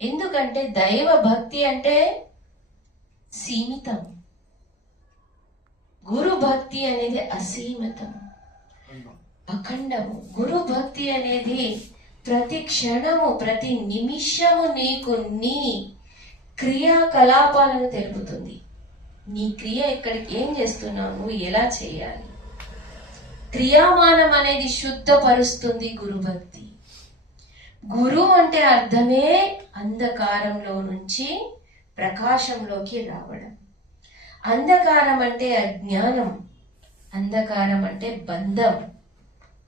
ఎందుకంటే దైవ భక్తి అంటే సీమితం, గురు భక్తి అనేది అసీమితం, అఖండము. గురు భక్తి అనేది ప్రతి క్షణము ప్రతి నిమిషము నీకు నీ క్రియాకలాపాలను తెలుపుతుంది. నీ క్రియ ఎక్కడికి ఏం చేస్తున్నావు, నువ్వు ఎలా చేయాలి, క్రియామానం అనేది శుద్ధపరుస్తుంది గురు భక్తి. గురు అంటే అర్థమే అంధకారంలో నుంచి ప్రకాశంలోకి రావడం. అంధకారం అంటే అజ్ఞానం, అంధకారం అంటే బంధం,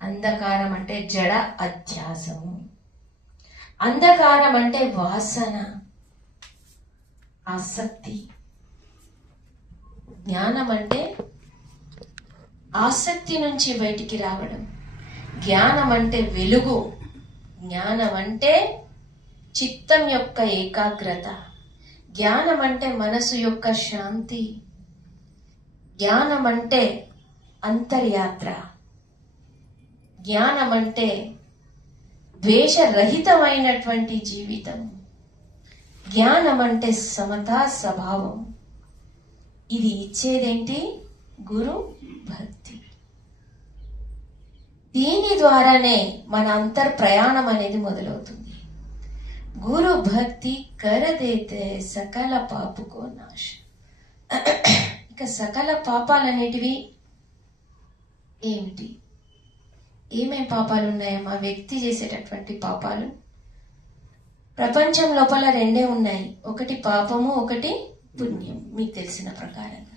అంధకారం అంటే జడ అధ్యాసము, అంధకారం అంటే వాసన, ఆసక్తి. జ్ఞానం అంటే ఆసక్తి నుంచి బయటికి రావడం. జ్ఞానం అంటే వెలుగు, జ్ఞానం అంటే చిత్తం యొక్క ఏకాగ్రత, జ్ఞానం అంటే మనసు యొక్క శాంతి, జ్ఞానం అంటే అంతర్యాత్ర, జ్ఞానం అంటే ద్వేషరహితమైనటువంటి జీవితం, జ్ఞానం అంటే సమతా స్వభావం. ఇది ఇచ్చేదేంటి, గురు భక్తి. దీని ద్వారానే మన అంతర్ ప్రయాణం అనేది మొదలవుతుంది. గురు భక్తి కరదేతే సకల పాపుకో నాశ. ఇక సకల పాపాలు అనేటివి ఏమిటి, ఏమేం పాపాలు ఉన్నాయమ్మా? వ్యక్తి చేసేటటువంటి పాపాలు ప్రపంచం లోపల రెండే ఉన్నాయి, ఒకటి పాపము, ఒకటి పుణ్యం. మీకు తెలిసిన ప్రకారంగా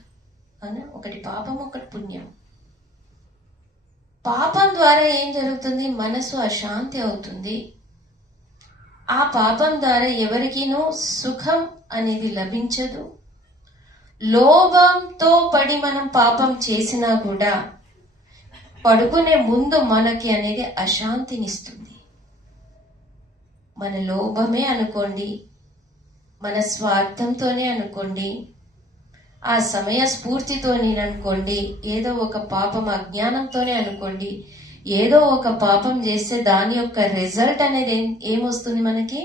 అవునా, ఒకటి పాపము, ఒకటి పుణ్యం. పాపం ద్వారా ఏం జరుగుతుంది, మనసు అశాంతి అవుతుంది. ఆ పాపం ద్వారా ఎవరికినూ సుఖం అనేది లభించదు. లోభంతో పడి మనం పాపం చేసినా కూడా పడుకునే ముందు మనకి అనేది అశాంతినిస్తుంది. మన లోభమే అనుకోండి, మన స్వార్థంతోనే అనుకోండి, ఆ సమయ స్ఫూర్తితో అనుకోండి, ఏదో ఒక పాపం అజ్ఞానంతోనే అనుకోండి, ఏదో ఒక పాపం చేస్తే దాని యొక్క రిజల్ట్ అనేది ఏమొస్తుంది, మనకి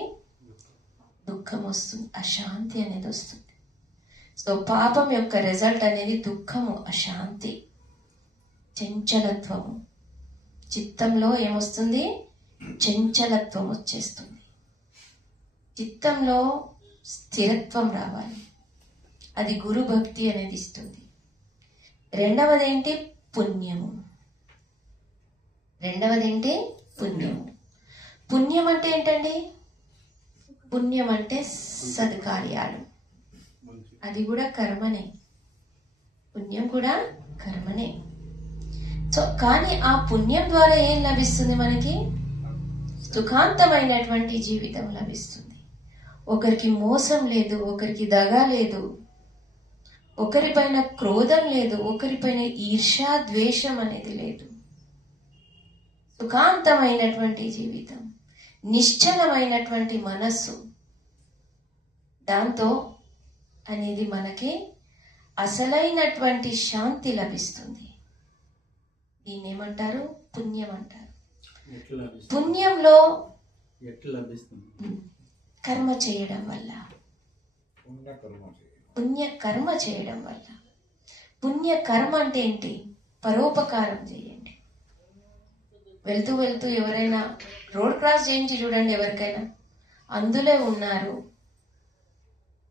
దుఃఖం వస్తుంది, అశాంతి అనేది వస్తుంది. సో పాపం యొక్క రిజల్ట్ అనేది దుఃఖము, అశాంతి, చంచలత్వము. చిత్తంలో ఏమొస్తుంది, చంచలత్వం వచ్చేస్తుంది. చిత్తంలో స్థిరత్వం రావాలి, అది గురు భక్తి అనేది ఇస్తుంది. రెండవదేంటి, పుణ్యము. రెండవదేంటి, పుణ్యము. పుణ్యం అంటే ఏంటండి, పుణ్యం అంటే సత్కార్యాలు, అది కూడా కర్మనే, పుణ్యం కూడా కర్మనే. సో కానీ ఆ పుణ్యం ద్వారా ఏం లభిస్తుంది, మనకి సుఖాంతమైనటువంటి జీవితం లభిస్తుంది. ఒకరికి మోసం లేదు, ఒకరికి దగా లేదు, ఒకరిపైన క్రోధం లేదు, ఒకరిపైన ఈర్ష్యా ద్వేషం అనేది లేదు. సుఖాంతమైనటువంటి జీవితం, నిశ్చలమైనటువంటి మనస్సు, దాంతో అనేది మనకి అసలైనటువంటి శాంతి లభిస్తుంది. దీన్ని ఏమంటారు, పుణ్యం అంటారు. పుణ్యంలో కర్మ చేయడం వల్ల, పుణ్య కర్మ చేయడం వల్ల. పుణ్య కర్మ అంటే ఏంటి, పరోపకారం చేయండి. వెళ్తూ వెళ్తూ ఎవరైనా రోడ్ క్రాస్ చేయించి చూడండి, ఎవరికైనా అందులో ఉన్నారు,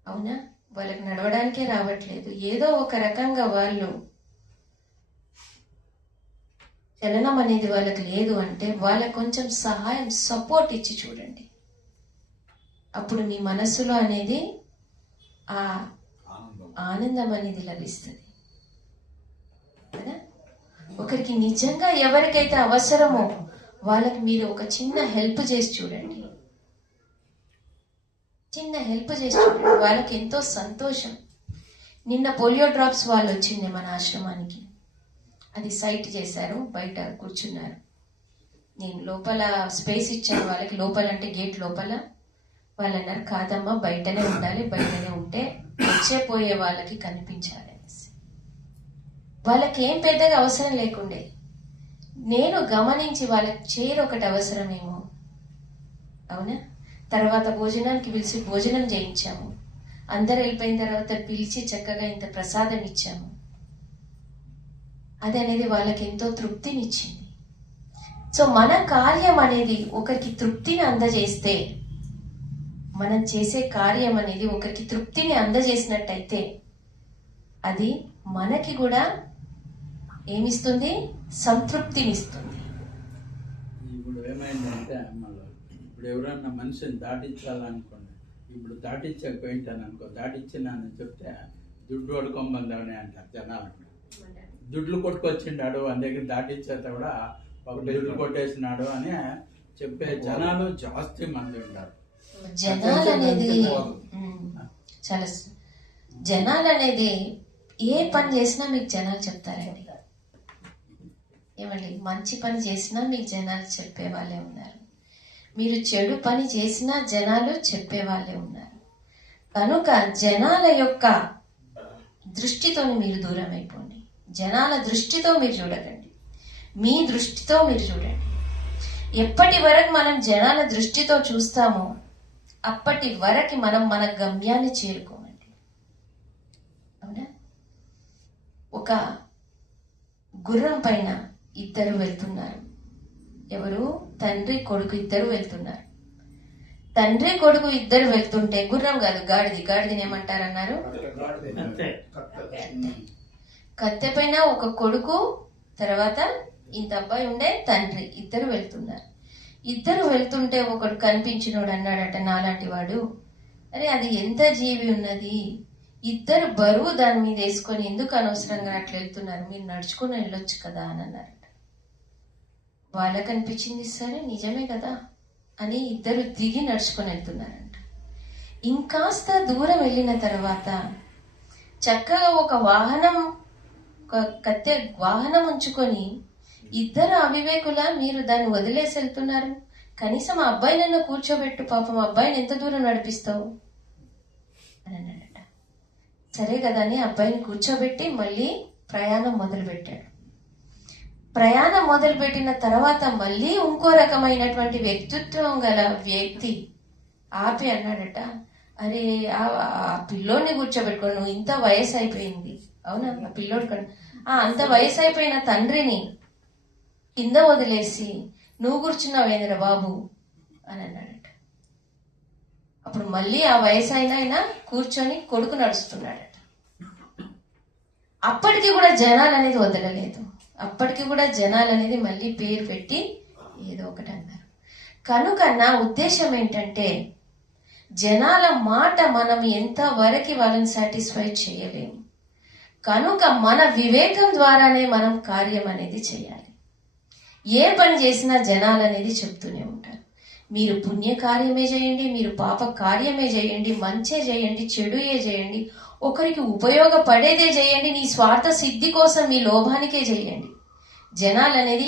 అవునా, వాళ్ళకి నడవడానికే రావట్లేదు, ఏదో ఒక రకంగా వాళ్ళు చలనం అనేది వాళ్ళకి లేదు అంటే వాళ్ళకి కొంచెం సహాయం, సపోర్ట్ ఇచ్చి చూడండి. అప్పుడు మీ మనస్సులో అనేది ఆ ఆనందం అనేది లభిస్తుంది కదా. ఒకరికి నిజంగా ఎవరికైతే అవసరమో వాళ్ళకి మీరు ఒక చిన్న హెల్ప్ చేసి చూడండి, చిన్న హెల్ప్ చేసి చూడండి, వాళ్ళకి ఎంతో సంతోషం. నిన్న పోలియో డ్రాప్స్ వాళ్ళు వచ్చిండే మన ఆశ్రమానికి, అది సైట్ చేశారు, బయట కూర్చున్నారు. నేను లోపల స్పేస్ ఇచ్చాను వాళ్ళకి, లోపల అంటే గేట్ లోపల. వాళ్ళు అన్నారు, కాదమ్మా బయటనే ఉండాలి, బయటనే ఉంటే వచ్చే పోయే వాళ్ళకి కనిపించాలి అనేసి. వాళ్ళకి ఏం పెద్దగా అవసరం లేకుండే, నేను గమనించి వాళ్ళకి చైర్ ఒకటి అవసరమేమో, అవునా, తర్వాత భోజనానికి పిలిచి భోజనం చేయించాము. అందరు వెళ్ళిపోయిన తర్వాత పిలిచి చక్కగా ఇంత ప్రసాదం ఇచ్చాము. అది అనేది వాళ్ళకి ఎంతో తృప్తినిచ్చింది. సో మన కార్యం అనేది ఒకరికి తృప్తిని అందజేస్తే, మనం చేసే కార్యం అనేది ఒకరికి తృప్తిని అందజేసినట్టయితే అది మనకి కూడా ఏమిస్తుంది? సంతృప్తినిస్తుంది. ఇప్పుడు ఏమైందంటే ఇప్పుడు ఎవరన్నా మనిషిని దాటించాలనుకోండి, ఇప్పుడు దాటించకపోయింటాను అనుకో, దాటించినానని చెప్తే దుడ్డు పడుకోమందామని అంటారు జనాలు. దుడ్లు కొట్టుకొచ్చిండాడు అని దగ్గర దాటించేత కూడా ఒక దుడ్లు కొట్టేసినాడు అని చెప్పే జనాలు జాస్తి మంది ఉంటారు. జనాలు అనేది చాలా జనాలు అనేది ఏ పని చేసినా మీకు జనాలు చెప్తారండి. ఏమండి, మంచి పని చేసినా మీకు జనాలు చెప్పే వాళ్ళే ఉన్నారు. మీరు చెడు పని చేసినా జనాలు చెప్పే వాళ్ళే ఉన్నారు. కనుక జనాల యొక్క దృష్టితో మీరు దూరం అయిపోండి. జనాల దృష్టితో మీరు చూడకండి, మీ దృష్టితో మీరు చూడండి. ఎప్పటి వరకు మనం జనాల దృష్టితో చూస్తామో అప్పటి వరకు మనం మన గమ్యాన్ని చేరుకోమండి. అవునా? ఒక గుర్రం పైన ఇద్దరు వెళ్తున్నారు. ఎవరు? తండ్రి కొడుకు ఇద్దరు వెళ్తున్నారు. తండ్రి కొడుకు ఇద్దరు వెళ్తుంటే, గుర్రం కాదు గాడిదని ఏమంటారన్నారు? కత్తె పైన ఒక కొడుకు, తర్వాత ఇంత అబ్బాయి ఉండే తండ్రి, ఇద్దరు వెళ్తున్నారు. ఇద్దరు వెళ్తుంటే ఒకడు కనిపించినోడు అన్నాడట, నాలాంటి వాడు, అరే అది ఎంత జీవి ఉన్నది, ఇద్దరు బరువు దాని మీద వేసుకొని ఎందుకు అనవసరంగా అట్లా వెళ్తున్నారు, మీరు నడుచుకుని వెళ్ళొచ్చు కదా అని అన్నారట. వాళ్ళకి అనిపించింది, సరే నిజమే కదా అని ఇద్దరు దిగి నడుచుకొని వెళ్తున్నారంట. ఇంకాస్త దూరం వెళ్ళిన తర్వాత చక్కగా ఒక కత్తె వాహనం ఉంచుకొని, ఇద్దరు అవివేకుల మీరు దాన్ని వదిలేసి వెళ్తున్నారు, కనీసం ఆ అబ్బాయి నన్ను కూర్చోబెట్టు, పాపం అబ్బాయిని ఎంత దూరం నడిపిస్తావు అని అన్నాడట. సరే కదా అని అబ్బాయిని కూర్చోబెట్టి మళ్ళీ ప్రయాణం మొదలుపెట్టాడు. ప్రయాణం మొదలుపెట్టిన తర్వాత మళ్ళీ ఇంకో రకమైనటువంటి వ్యక్తిత్వం గల వ్యక్తి ఆపి అన్నాడట, అరే ఆ పిల్లోడిని కూర్చోబెట్టుకో, నువ్వు ఇంత వయసు అయిపోయింది, అవునా, ఆ పిల్లోడు అంత వయసు అయిపోయిన తండ్రిని కింద వదిలేసి నువ్వు కూర్చున్నావేంద్ర బాబు అని అన్నాడట. అప్పుడు మళ్ళీ ఆ వయసు అయినా కూర్చొని కొడుకు నడుస్తున్నాడట. అప్పటికి కూడా జనాలు అనేది వదలలేదు. అప్పటికి కూడా జనాలు అనేది మళ్ళీ పేరు పెట్టి ఏదో ఒకటి అన్నారు. కనుక నా ఉద్దేశం ఏంటంటే, జనాల మాట మనం ఎంతవరకు వాళ్ళని సాటిస్ఫై చేయలేము. కనుక మన వివేకం ద్వారానే మనం కార్యం అనేది చేయాలి. ఏ పని చేసినా జనాలు అనేది చెప్తూనే ఉంటారు, మీరు పుణ్య కార్యమే చేయండి, మీరు పాప కార్యమే చేయండి, మంచే చేయండి, చెడుయే చేయండి, ఒకరికి ఉపయోగపడేదే చేయండి, నీ స్వార్థ సిద్ధి కోసం మీ లోభానికే చేయండి. జనాలు అనేది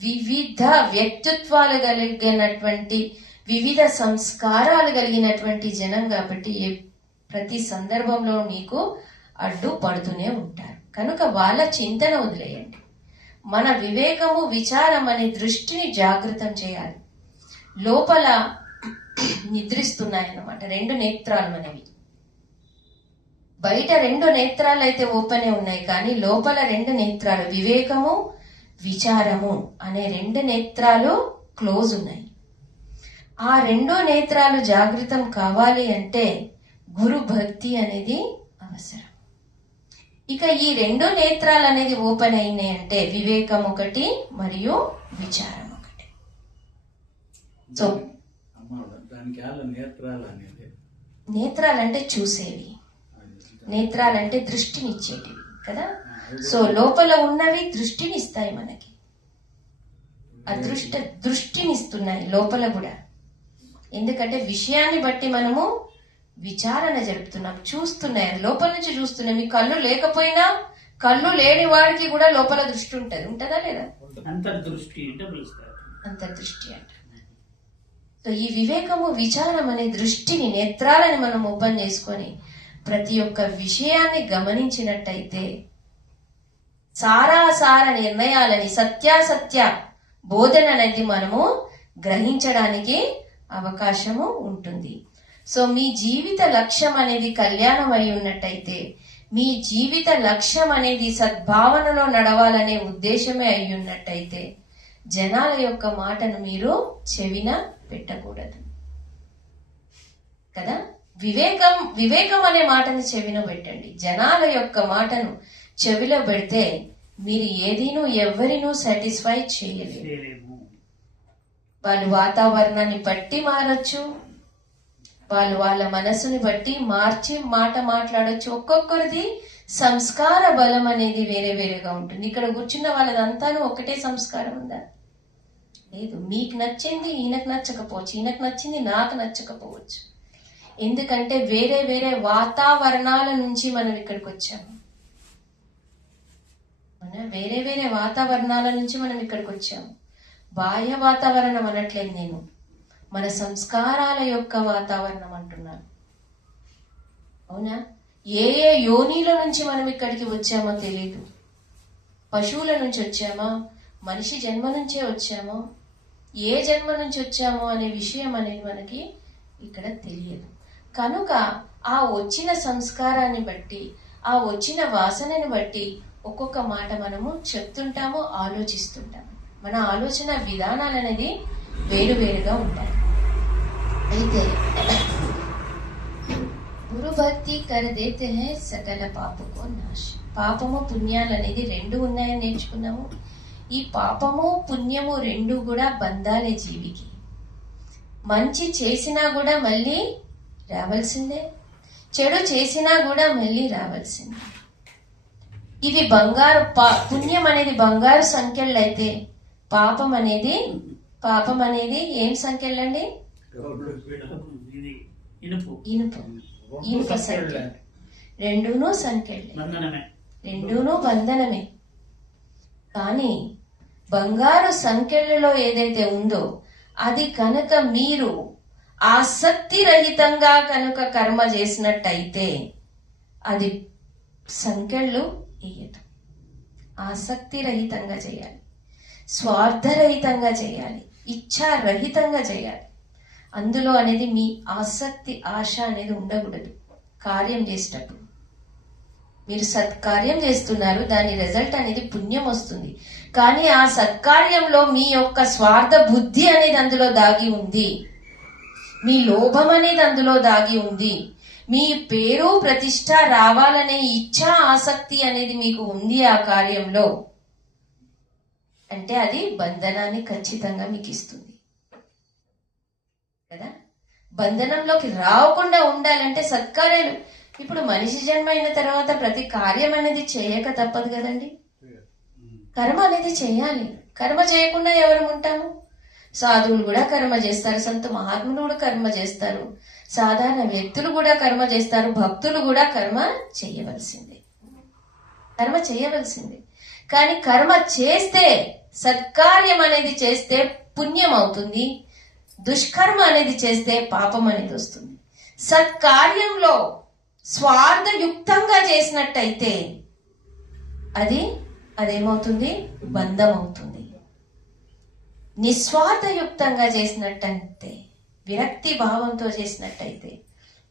వివిధ వ్యక్తిత్వాలు కలిగినటువంటి, వివిధ సంస్కారాలు కలిగినటువంటి జనం కాబట్టి ప్రతి సందర్భంలో మీకు అడ్డు పడుతూనే ఉంటారు. కనుక వాళ్ళ చింతన వదిలేయండి. మన వివేకము విచారం అనే దృష్టిని జాగృతం చేయాలి. లోపల నిద్రిస్తున్నాయన్నమాట రెండు నేత్రాలు మనవి. బయట రెండు నేత్రాలు అయితే ఓపెనే ఉన్నాయి, కానీ లోపల రెండు నేత్రాలు వివేకము విచారము అనే రెండు నేత్రాలు క్లోజ్ ఉన్నాయి. ఆ రెండు నేత్రాలు జాగృతం కావాలి అంటే గురు భక్తి అనేది అవసరం. ఇక ఈ రెండు నేత్రాలు అనేది ఓపెన్ అయినాయి అంటే వివేకం ఒకటి మరియు విచారం ఒకటి. సో నేత్రాలంటే చూసేవి, నేత్రాలంటే దృష్టినిచ్చేటివి కదా. సో లోపల ఉన్నవి దృష్టినిస్తాయి మనకి, దృష్టినిస్తున్నాయి లోపల కూడా. ఎందుకంటే విషయాన్ని బట్టి మనము విచారణ జరుపుతున్నాం, చూస్తున్నాయి, లోపల నుంచి చూస్తున్నాయి. మీ కళ్ళు లేకపోయినా కళ్ళు లేని వాడికి కూడా లోపల దృష్టి ఉంటదా లేదా? అంతర్దృష్టి అంట. సో ఈ వివేకము విచారం అనే దృష్టిని, నేత్రాలని మనం ఓపెన్ చేసుకొని ప్రతి ఒక్క విషయాన్ని గమనించినట్టయితే సారాసార నిర్ణయాలని, సత్యాసత్య బోధన అనేది మనము గ్రహించడానికి అవకాశము ఉంటుంది. సో మీ జీవిత లక్ష్యం అనేది కళ్యాణం అయి ఉన్నట్టయితే, మీ జీవిత లక్ష్యం అనేది సద్భావనలో నడవాలనే ఉద్దేశమే అయి ఉన్నట్టయితే, జనాల యొక్క మాటను మీరు చెవిన పెట్టకూడదు కదా. వివేకం అనే మాటను చెవిన పెట్టండి. జనాల యొక్క మాటను చెవిలో పెడితే మీరు ఏదీను ఎవరినూ సాటిస్ఫై చేయలేరు. వాళ్ళు వాతావరణాన్ని బట్టి మారచ్చు, వాళ్ళు వాళ్ళ మనసుని బట్టి మార్చి మాట మాట్లాడొచ్చు. ఒక్కొక్కరిది సంస్కార బలం అనేది వేరే వేరేగా ఉంటుంది. ఇక్కడ కూర్చున్న వాళ్ళదంతాను ఒకటే సంస్కారం ఉందా? లేదు. మీకు నచ్చింది ఈయనకు నచ్చకపోవచ్చు, ఈయనకు నచ్చింది నాకు నచ్చకపోవచ్చు. ఎందుకంటే వేరే వేరే వాతావరణాల నుంచి మనం ఇక్కడికి వచ్చాము. వేరే వేరే వాతావరణాల నుంచి మనం ఇక్కడికి వచ్చాము. బాహ్య వాతావరణం అనట్లేదు నేను, మన సంస్కారాల యొక్క వాతావరణం అంటున్నాను. అవునా? ఏ ఏ యోనిల నుంచి మనం ఇక్కడికి వచ్చామో తెలియదు. పశువుల నుంచి వచ్చామా, మనిషి జన్మ నుంచే వచ్చామో, ఏ జన్మ నుంచి వచ్చామో అనే విషయం అనేది మనకి ఇక్కడ తెలియదు. కనుక ఆ వచ్చిన సంస్కారాన్ని బట్టి, ఆ వచ్చిన వాసనని బట్టి ఒక్కొక్క మాట మనము చెప్తుంటాము, ఆలోచిస్తుంటాము. మన ఆలోచన విధానాలు అనేది వేరువేరుగా ఉంటాయి. అయితే గురు భక్తి కరదేతే హై సకల పాపకో నాశ. పాపము పుణ్యాలు అనేది రెండు ఉన్నాయని నేర్చుకున్నాము. ఈ పాపము పుణ్యము రెండు కూడా బంధాలే జీవికి. మంచి చేసినా కూడా మళ్ళీ రావాల్సిందే, చెడు చేసినా కూడా మళ్ళీ రావాల్సిందే. ఇవి బంగారు పుణ్యం అనేది బంగారు సంఖ్యలు అయితే, పాపం అనేది ఏం సంఖ్యలండి? ఇనుప సంఖ్య. రెండూను సంఖ్యలే, రెండూను బంధనమే. కానీ బంగారు సంఖ్యలలో ఏదైతే ఉందో అది కనుక మీరు ఆసక్తి రహితంగా కనుక కర్మ చేసినట్టయితే అది సంఖ్యలు వేయదు. ఆసక్తి రహితంగా చేయాలి, స్వార్థరహితంగా చేయాలి, ఇచ్ఛారహితంగా చేయాలి. అందులో అనేది మీ ఆసక్తి, ఆశ అనేది ఉండకూడదు. కార్యం చేసేటప్పుడు మీరు సత్కార్యం చేస్తున్నారు, దాని రిజల్ట్ అనేది పుణ్యం వస్తుంది. కానీ ఆ సత్కార్యంలో మీ యొక్క స్వార్థ బుద్ధి అనేది అందులో దాగి ఉంది, మీ లోభం అనేది అందులో దాగి ఉంది, మీ పేరు ప్రతిష్ట రావాలనే ఇచ్ఛా ఆసక్తి అనేది మీకు ఉంది ఆ కార్యంలో, అంటే అది బంధనాన్ని ఖచ్చితంగా మీకు ఇస్తుంది కదా. బంధనంలోకి రాకుండా ఉండాలంటే సత్కార్యాలు, ఇప్పుడు మనిషి జన్మ అయిన తర్వాత ప్రతి కార్యం అనేది చేయక తప్పదు కదండి. కర్మ అనేది చేయాలి. కర్మ చేయకుండా ఎవరు ఉంటాము? సాధువులు కూడా కర్మ చేస్తారు, సంత మహాత్ములు కూడా కర్మ చేస్తారు, సాధారణ వ్యక్తులు కూడా కర్మ చేస్తారు, భక్తులు కూడా కర్మ చేయవలసిందే. కానీ కర్మ చేస్తే, సత్కార్యం అనేది చేస్తే పుణ్యం అవుతుంది, దుష్కర్మ అనేది చేస్తే పాపం అనేది వస్తుంది. సత్కార్యంలో స్వార్థయుక్తంగా చేసినట్టయితే అదేమవుతుంది? బంధం అవుతుంది. నిస్వార్థయుక్తంగా చేసినట్టయితే, విరక్తి భావంతో చేసినట్టయితే,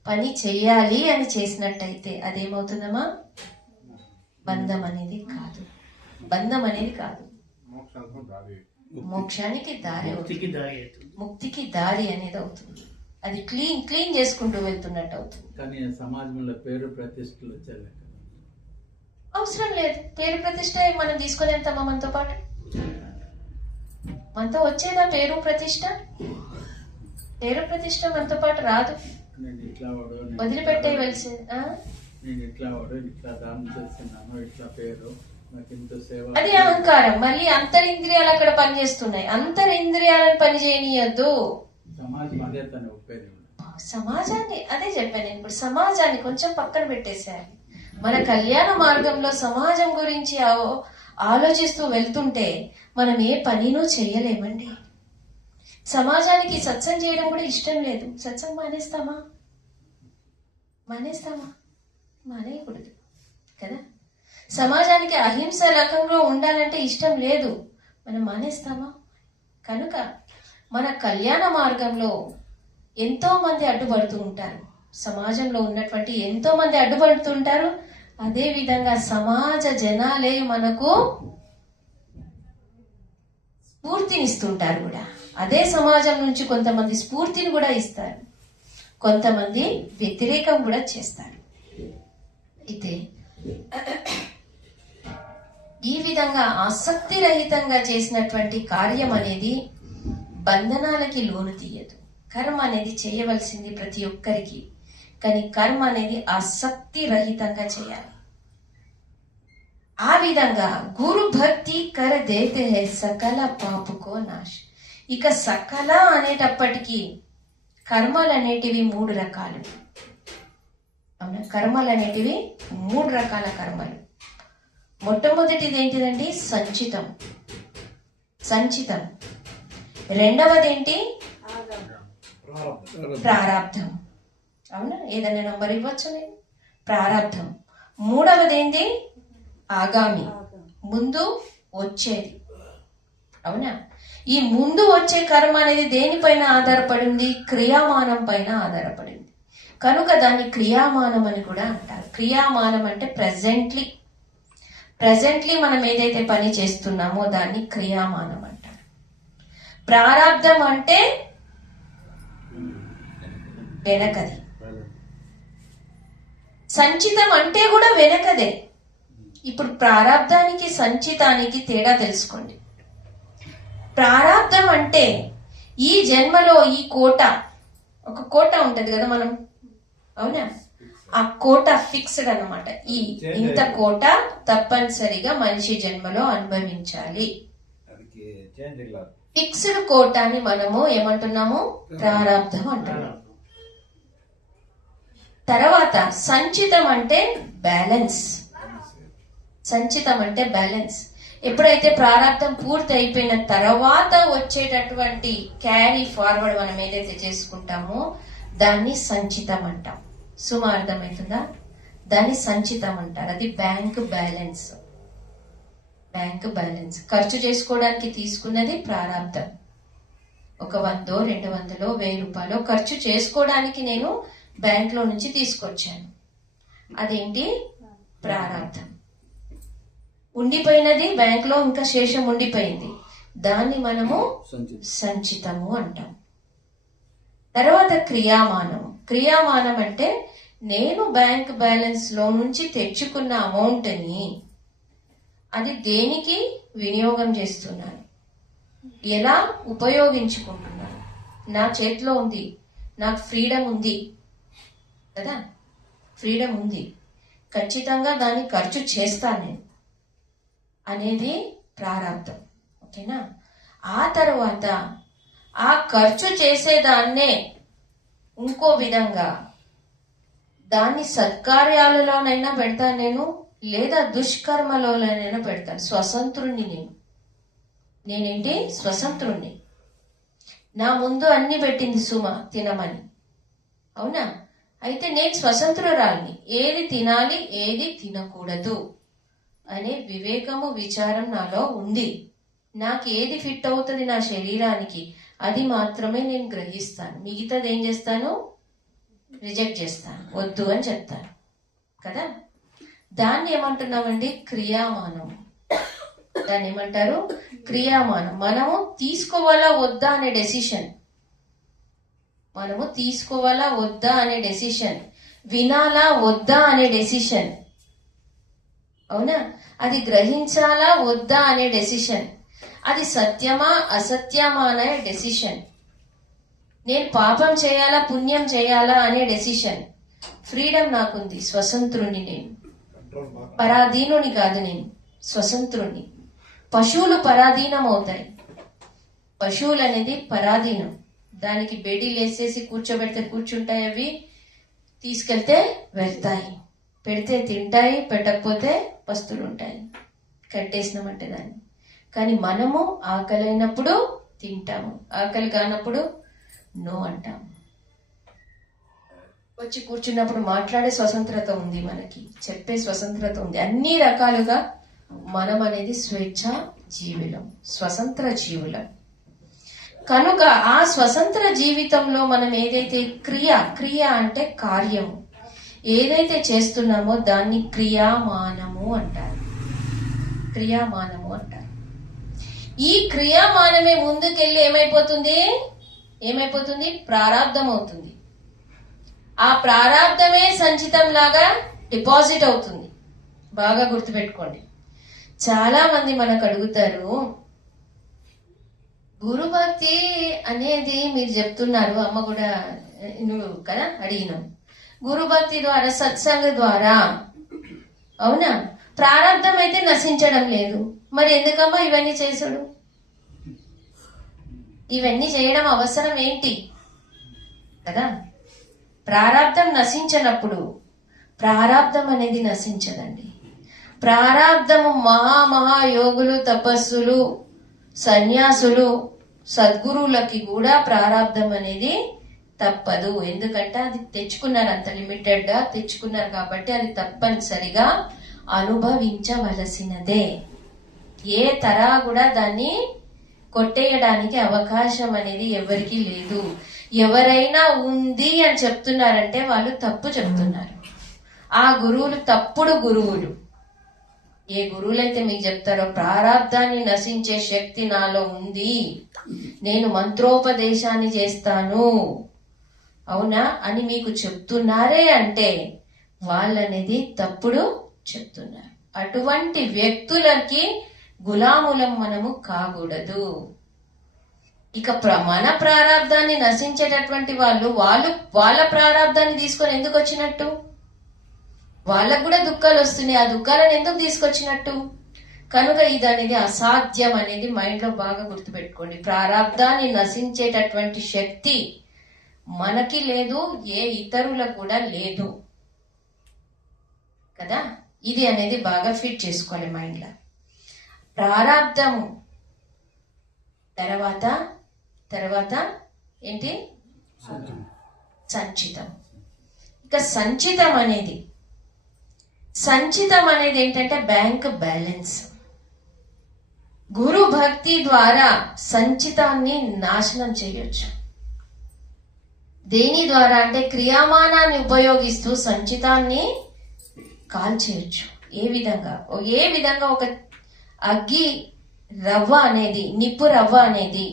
పని చెయ్యాలి అని చేసినట్టయితే అదేమవుతుందమ్మా? బంధం అనేది కాదు. మోక్షానికి దారి, ముక్తికి దారి అనేది అవుతుంది. అది క్లీన్ చేసుకుంటూ వెళ్తున్నట్టు అవుతుంది. కానీ సమాజంలో పేరు ప్రతిష్టలు వచ్చేది అవసరం లేదు. పేరు ప్రతిష్ట మనం తీసుకొని వెళ్తామా? మనతో వచ్చేదా పేరు ప్రతిష్ట? పేరు ప్రతిష్ట మనతో పాటు రాదు, వదిలిపెట్టేయవలసింది. నేను ఇట్లా దానం చేస్తున్నాను, ఇట్లా పేరు, నాకు ఇంత సేవ. అది అహంకారం. మళ్ళీ అంతరింద్రియాలు అక్కడ పనిచేస్తున్నాయి. అంతరింద్రియాలను పని చేయనీయద్దు. సమాజం అదే తన ఒప్పేది. సమాజాన్ని అదే చెప్పాను నేను. ఇప్పుడు సమాజాన్ని కొంచెం పక్కన పెట్టేశారు. మన కళ్యాణ మార్గంలో సమాజం గురించి ఆలోచిస్తూ వెళ్తుంటే మనం ఏ పనినూ చేయలేమండి. సమాజానికి సత్సంగం చేయడం కూడా ఇష్టం లేదు. సత్సంగం మానేస్తామా? మానేయకూడదు కదా. సమాజానికి అహింస రకంలో ఉండాలంటే ఇష్టం లేదు, మనం మానేస్తామా? కనుక మన కళ్యాణ మార్గంలో ఎంతో మంది అడ్డుపడుతూ ఉంటారు. సమాజంలో ఉన్నటువంటి ఎంతో మంది అడ్డుపడుతూ ఉంటారు. అదే విధంగా సమాజ జనాలే మనకు స్ఫూర్తినిస్తుంటారు కూడా. అదే సమాజం నుంచి కొంతమంది స్ఫూర్తిని కూడా ఇస్తారు, కొంతమంది వ్యతిరేకం కూడా చేస్తారు. అయితే ఈ విధంగా ఆసక్తి రహితంగా చేసినటువంటి కార్యం అనేది బంధనాలకి లోను తీయదు. కర్మ అనేది చేయవలసింది ప్రతి ఒక్కరికి, కానీ కర్మ అనేది ఆసక్తి రహితంగా చేయాలి. ఆ విధంగా గురు భక్తి కర దేతే హై సకల పాపుకో నాశ్. ఇక సకల అనేటప్పటికీ కర్మలు అనేటివి 3 రకాలు. అవునా, కర్మలు అనేటివి 3 రకాల కర్మలు. మొట్టమొదటిది ఏంటిదండి? సంచితం. సంచితం. రెండవది ఏంటి? ప్రారాబ్ధం. అవునా, ఏదైనా నంబర్ ఇవ్వచ్చు నేను. ప్రారాబ్ధం. మూడవది ఏంటి? ఆగామి, ముందు వచ్చేది. అవునా, ఈ ముందు వచ్చే కర్మ అనేది దేనిపైన ఆధారపడింది? క్రియామానం పైన ఆధారపడింది. కనుక దాన్ని క్రియామానం అని కూడా అంటారు. క్రియామానం అంటే ప్రెజెంట్లీ మనం ఏదైతే పని చేస్తున్నామో దాన్ని క్రియామానం అంటారు. ప్రారాబ్ధం అంటే వెనకది. సంచితం అంటే కూడా వెనకదే. ఇప్పుడు ప్రారాబ్ధానికి సంచితానికి తేడా తెలుసుకోండి. ప్రారాబ్ధం అంటే ఈ జన్మలో ఈ కోట, ఒక కోట ఉంటది కదా మనం, అవునా, ఆ కోట ఫిక్స్డ్ అన్నమాట. ఇంత కోట తప్పనిసరిగా మనిషి జన్మలో అనుభవించాలి. ఫిక్స్డ్ కోటాని మనము ఏమంటున్నాము? ప్రారాబ్ధం అంటున్నాము. తర్వాత సంచితం అంటే బ్యాలెన్స్. సంచితం అంటే బ్యాలెన్స్. ఎప్పుడైతే ప్రారాబ్ధం పూర్తి అయిపోయిన తర్వాత వచ్చేటటువంటి క్యారీ ఫార్వర్డ్ మనం ఏదైతే చేసుకుంటామో దాన్ని సంచితం అంటాం. సుమా, అర్థమవుతుందా? దాన్ని సంచితం అంటారు. అది బ్యాంక్ బ్యాలెన్స్. బ్యాంక్ బ్యాలెన్స్ ఖర్చు చేసుకోవడానికి తీసుకున్నది ప్రారాబ్ధం. ఒక 100, 200, 1000 రూపాయలు ఖర్చు చేసుకోవడానికి నేను బ్యాంక్ లో నుంచి తీసుకొచ్చాను. అదేంటి? ప్రారాబ్ధం. ఉండిపోయినది బ్యాంక్ లో, ఇంకా శేషం ఉండిపోయింది, దాన్ని మనము సంచితము అంటాం. తర్వాత క్రియామానం. క్రియామానం అంటే నేను బ్యాంక్ బ్యాలెన్స్ లో నుంచి తెచ్చుకున్న అమౌంట్ ని అది దేనికి వినియోగం చేస్తున్నాను, ఎలా ఉపయోగించుకుంటున్నాను. నా చేతిలో ఉంది, నాకు ఫ్రీడమ్ ఉంది కదా, ఫ్రీడమ్ ఉంది, ఖచ్చితంగా దాన్ని ఖర్చు చేస్తాను నేను అనేది ప్రారాబ్ధం. ఓకేనా? ఆ తర్వాత ఆ ఖర్చు చేసేదాన్నే ఇంకో విధంగా దాన్ని సత్కార్యాలలోనైనా పెడతాను నేను, లేదా దుష్కర్మలోనైనా పెడతాను. స్వతంత్రుణ్ణి నేనేంటి? స్వతంత్రుణ్ణి. నా ముందు అన్ని పెట్టింది సుమ తినమని, అవునా? అయితే నేను స్వతంత్రురాల్ని. ఏది తినాలి, ఏది తినకూడదు అనే వివేకము, విచారం నాలో ఉంది. నాకు ఏది ఫిట్ అవుతుంది నా శరీరానికి అది మాత్రమే నేను గ్రహిస్తాను. మిగతాది ఏం చేస్తాను? రిజెక్ట్ చేస్తాను, వద్దు అని చెప్తాను కదా. దాన్ని ఏమంటున్నామండి? క్రియామానం. దాన్ని ఏమంటారు? క్రియామానం. మనము తీసుకోవాలా వద్దా అనే డెసిషన్, మనము తీసుకోవాలా వద్దా అనే డెసిషన్, వినాలా వద్దా అనే డెసిషన్, అవునా? అది గ్రహించాలా వద్దా అనే డెసిషన్, అది సత్యమా అసత్యమా అనే డెసిషన్, నేను పాపం చేయాలా పుణ్యం చేయాలా అనే డెసిషన్. ఫ్రీడమ్ నాకుంది, స్వతంత్రుణ్ణి నేను, పరాధీనుని కాదు, నేను స్వతంత్రుణ్ణి. పశువులు పరాధీనం అవుతాయి. పశువులు అనేది పరాధీనం. దానికి బెడీలు వేసేసి కూర్చోబెడితే కూర్చుంటాయి, అవి తీసుకెళ్తే వెళ్తాయి, పెడితే తింటాయి, పెట్టకపోతే పస్తులు ఉంటాయి. కట్టేసినామంటే దాన్ని. కానీ మనము ఆకలైనప్పుడు తింటాము, ఆకలి కానప్పుడు నో అంటాము. వచ్చి కూర్చున్నప్పుడు మాట్లాడే స్వతంత్రత ఉంది, మనకి చెప్పే స్వతంత్రత ఉంది. అన్ని రకాలుగా మనం అనేది స్వేచ్ఛ జీవులం, స్వతంత్ర జీవులం. కనుక ఆ స్వతంత్ర జీవితంలో మనం ఏదైతే క్రియ అంటే కార్యము ఏదైతే చేస్తున్నామో దాన్ని క్రియామానము అంటారు. క్రియామానము అంటారు. ఈ క్రియామానమే ముందుకెళ్ళి ఏమైపోతుంది ప్రారాబ్ధం అవుతుంది. ఆ ప్రారాబ్ధమే సంచితం లాగా డిపాజిట్ అవుతుంది. బాగా గుర్తుపెట్టుకోండి. చాలా మంది మనకు అడుగుతారు, గురుభక్తి అనేది మీరు చెప్తున్నారు, అమ్మ కూడా నువ్వు కదా అడిగినావు, గురుభక్తి ద్వారా సత్సంగ ద్వారా అవునా ప్రారంధం అయితే నశించడం లేదు, మరి ఎందుకమ్మా ఇవన్నీ చేసుడు? ఇవన్నీ చేయడం అవసరం ఏంటి కదా? ప్రారాబ్ధం నశించినప్పుడు ప్రారాబ్ధం అనేది నశించదండి. ప్రారాబ్ధము మహాయోగులు, తపస్సులు, సన్యాసులు, సద్గురువులకి కూడా ప్రారాబ్ధం అనేది తప్పదు. ఎందుకంటే అది తెచ్చుకున్నారు, అంత లిమిటెడ్ గా తెచ్చుకున్నారు కాబట్టి అది తప్పనిసరిగా అనుభవించవలసినదే. ఏ తరా కూడా దాన్ని కొట్టేయడానికి అవకాశం అనేది ఎవరికీ లేదు. ఎవరైనా ఉంది అని చెప్తున్నారంటే వాళ్ళు తప్పు చెప్తున్నారు. ఆ గురువులు తప్పుడు గురువులు. ఏ గురువులైతే మీకు చెప్తారో ప్రారాబ్ధాన్ని నశించే శక్తి నాలో ఉంది, నేను మంత్రోపదేశాన్ని చేస్తాను అవునా అని మీకు చెప్తున్నారే అంటే వాళ్ళనేది తప్పుడు చెప్తున్నారు. అటువంటి వ్యక్తులకి గులాములం మనము కాకూడదు. ఇక మన ప్రారాబ్ధాన్ని నశించేటటువంటి వాళ్ళు వాళ్ళ ప్రారాబ్ధాన్ని తీసుకొని ఎందుకు వచ్చినట్టు? వాళ్ళకు కూడా దుఃఖాలు వస్తున్నాయి, ఆ దుఃఖాలను ఎందుకు తీసుకొచ్చినట్టు? కనుక ఇది అనేది అసాధ్యం అనేది మైండ్ లో బాగా గుర్తుపెట్టుకోండి. ప్రారాబ్ధాన్ని నశించేటటువంటి శక్తి మనకి లేదు, ఏ ఇతరులకు కూడా లేదు కదా. ఇది అనేది బాగా ఫిట్ చేసుకోవాలి మైండ్ లో. ప్రారాబ్ధము తర్వాత ఏంటి? సంచితం. ఇక సంచితం అనేది ఏంటంటే బ్యాంక్ బ్యాలెన్స్. గురు భక్తి ద్వారా సంచితాన్ని నాశనం చేయొచ్చు. దేని ద్వారా అంటే క్రియామానాన్ని ఉపయోగిస్తూ సంచితాన్ని కాల్చేయచ్చు. ఏ విధంగా ఒక అగ్గి రవ్వ అనేది, నిప్పు రవ్వ అనేది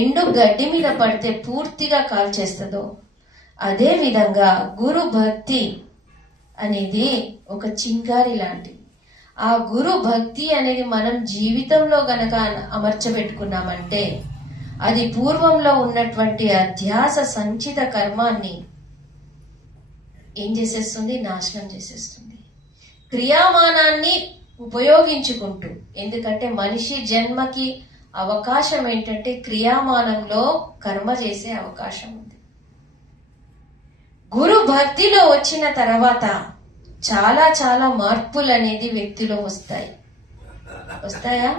ఎండు గడ్డి మీద పడితే పూర్తిగా కాల్చేస్తుందో అదే విధంగా గురు భక్తి అనేది ఒక చింగారి లాంటిది. ఆ గురు భక్తి అనేది మనం జీవితంలో గనక అమర్చబెట్టుకున్నామంటే అది పూర్వంలో ఉన్నటువంటి అధ్యాస సంచిత కర్మాన్ని ఏం చేసేస్తుంది? నాశనం చేసేస్తుంది. క్రియామానాన్ని ఉపయోగించుకుంటూ, ఎందుకంటే మనిషి జన్మకి అవకాశం ఏంటంటే క్రియామానంలో కర్మ చేసే అవకాశం ఉంది. గురు భక్తిలో వచ్చిన తర్వాత చాలా చాలా మార్పులు అనేది వ్యక్తిలో వస్తాయా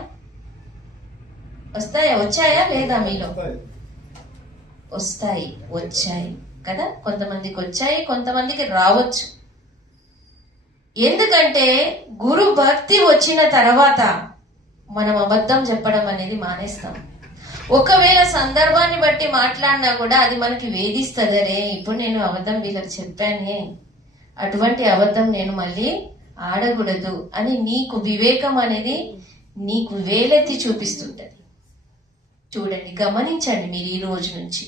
వచ్చాయా లేదా? మీలో వచ్చాయి కదా. కొంతమందికి వచ్చాయి, కొంతమందికి రావచ్చు. ఎందుకంటే గురు భక్తి వచ్చిన తర్వాత మనం అబద్ధం చెప్పడం అనేది మానేస్తాం. ఒకవేళ సందర్భాన్ని బట్టి మాట్లాడినా కూడా అది మనకి వేధిస్తుందరే, ఇప్పుడు నేను అబద్ధం వీళ్ళకి చెప్పానే, అటువంటి అబద్ధం నేను మళ్ళీ ఆడకూడదు అని నీకు వివేకం అనేది నీకు వేలెత్తి చూపిస్తుంటది. చూడండి, గమనించండి మీరు ఈ రోజు నుంచి.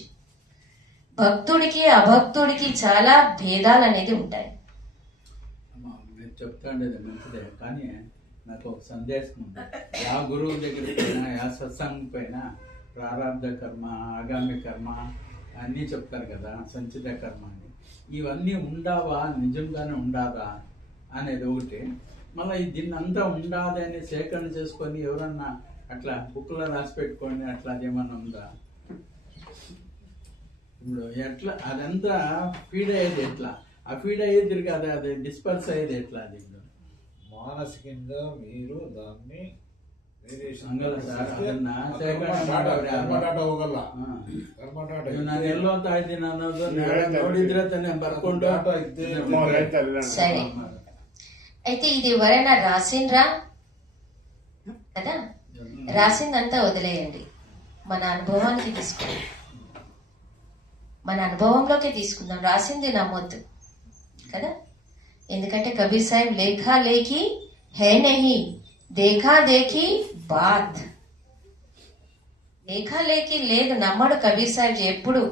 భక్తుడికి అభక్తుడికి చాలా భేదాలు అనేది ఉంటాయి. మీరు చెప్తాండేది మంచిదే, కానీ నాకు ఒక సందేశం ఉంది. యా గురువు దగ్గరికి పోయినా, యా సత్సంగం పోయినా ప్రారంధ కర్మ, ఆగామి కర్మ అన్నీ చెప్తారు కదా, సంచిత కర్మ అని. ఇవన్నీ ఉండావా, నిజంగానే ఉండాదా అనేది ఒకటి. మళ్ళీ దీన్ని అంతా ఉండాలి అని సేకరణ చేసుకొని ఎవరన్నా అట్లా బుక్లో రాసి పెట్టుకొని అట్లా ఏమన్నా ఉందా? ఇప్పుడు ఎట్లా అదంతా ఫీడ్ అయ్యేది ఎట్లా? ఆ ఫీడ్ అయ్యేది కదా, అది డిస్పర్స్ అయ్యేది ఎట్లా? అది మానసికంగా మీరు దాన్ని సరే, అయితే ఇది ఎవరైనా రాసిండ్రా కదా? రాసిందంతా వదిలేయండి. మన అనుభవానికి తీసుకుందాం, మన అనుభవంలోకి తీసుకుందాం. రాసింది నమ్మొద్దు కదా. ఎందుకంటే కబీర్ సాహెబ్ లేఖా లేఖి హే నహీ, దేఖా దేఖి బాత్. లేఖా లేఖి లేదు, నమ్మడు కబీర్ సాహెబ్ ఎప్పుడు.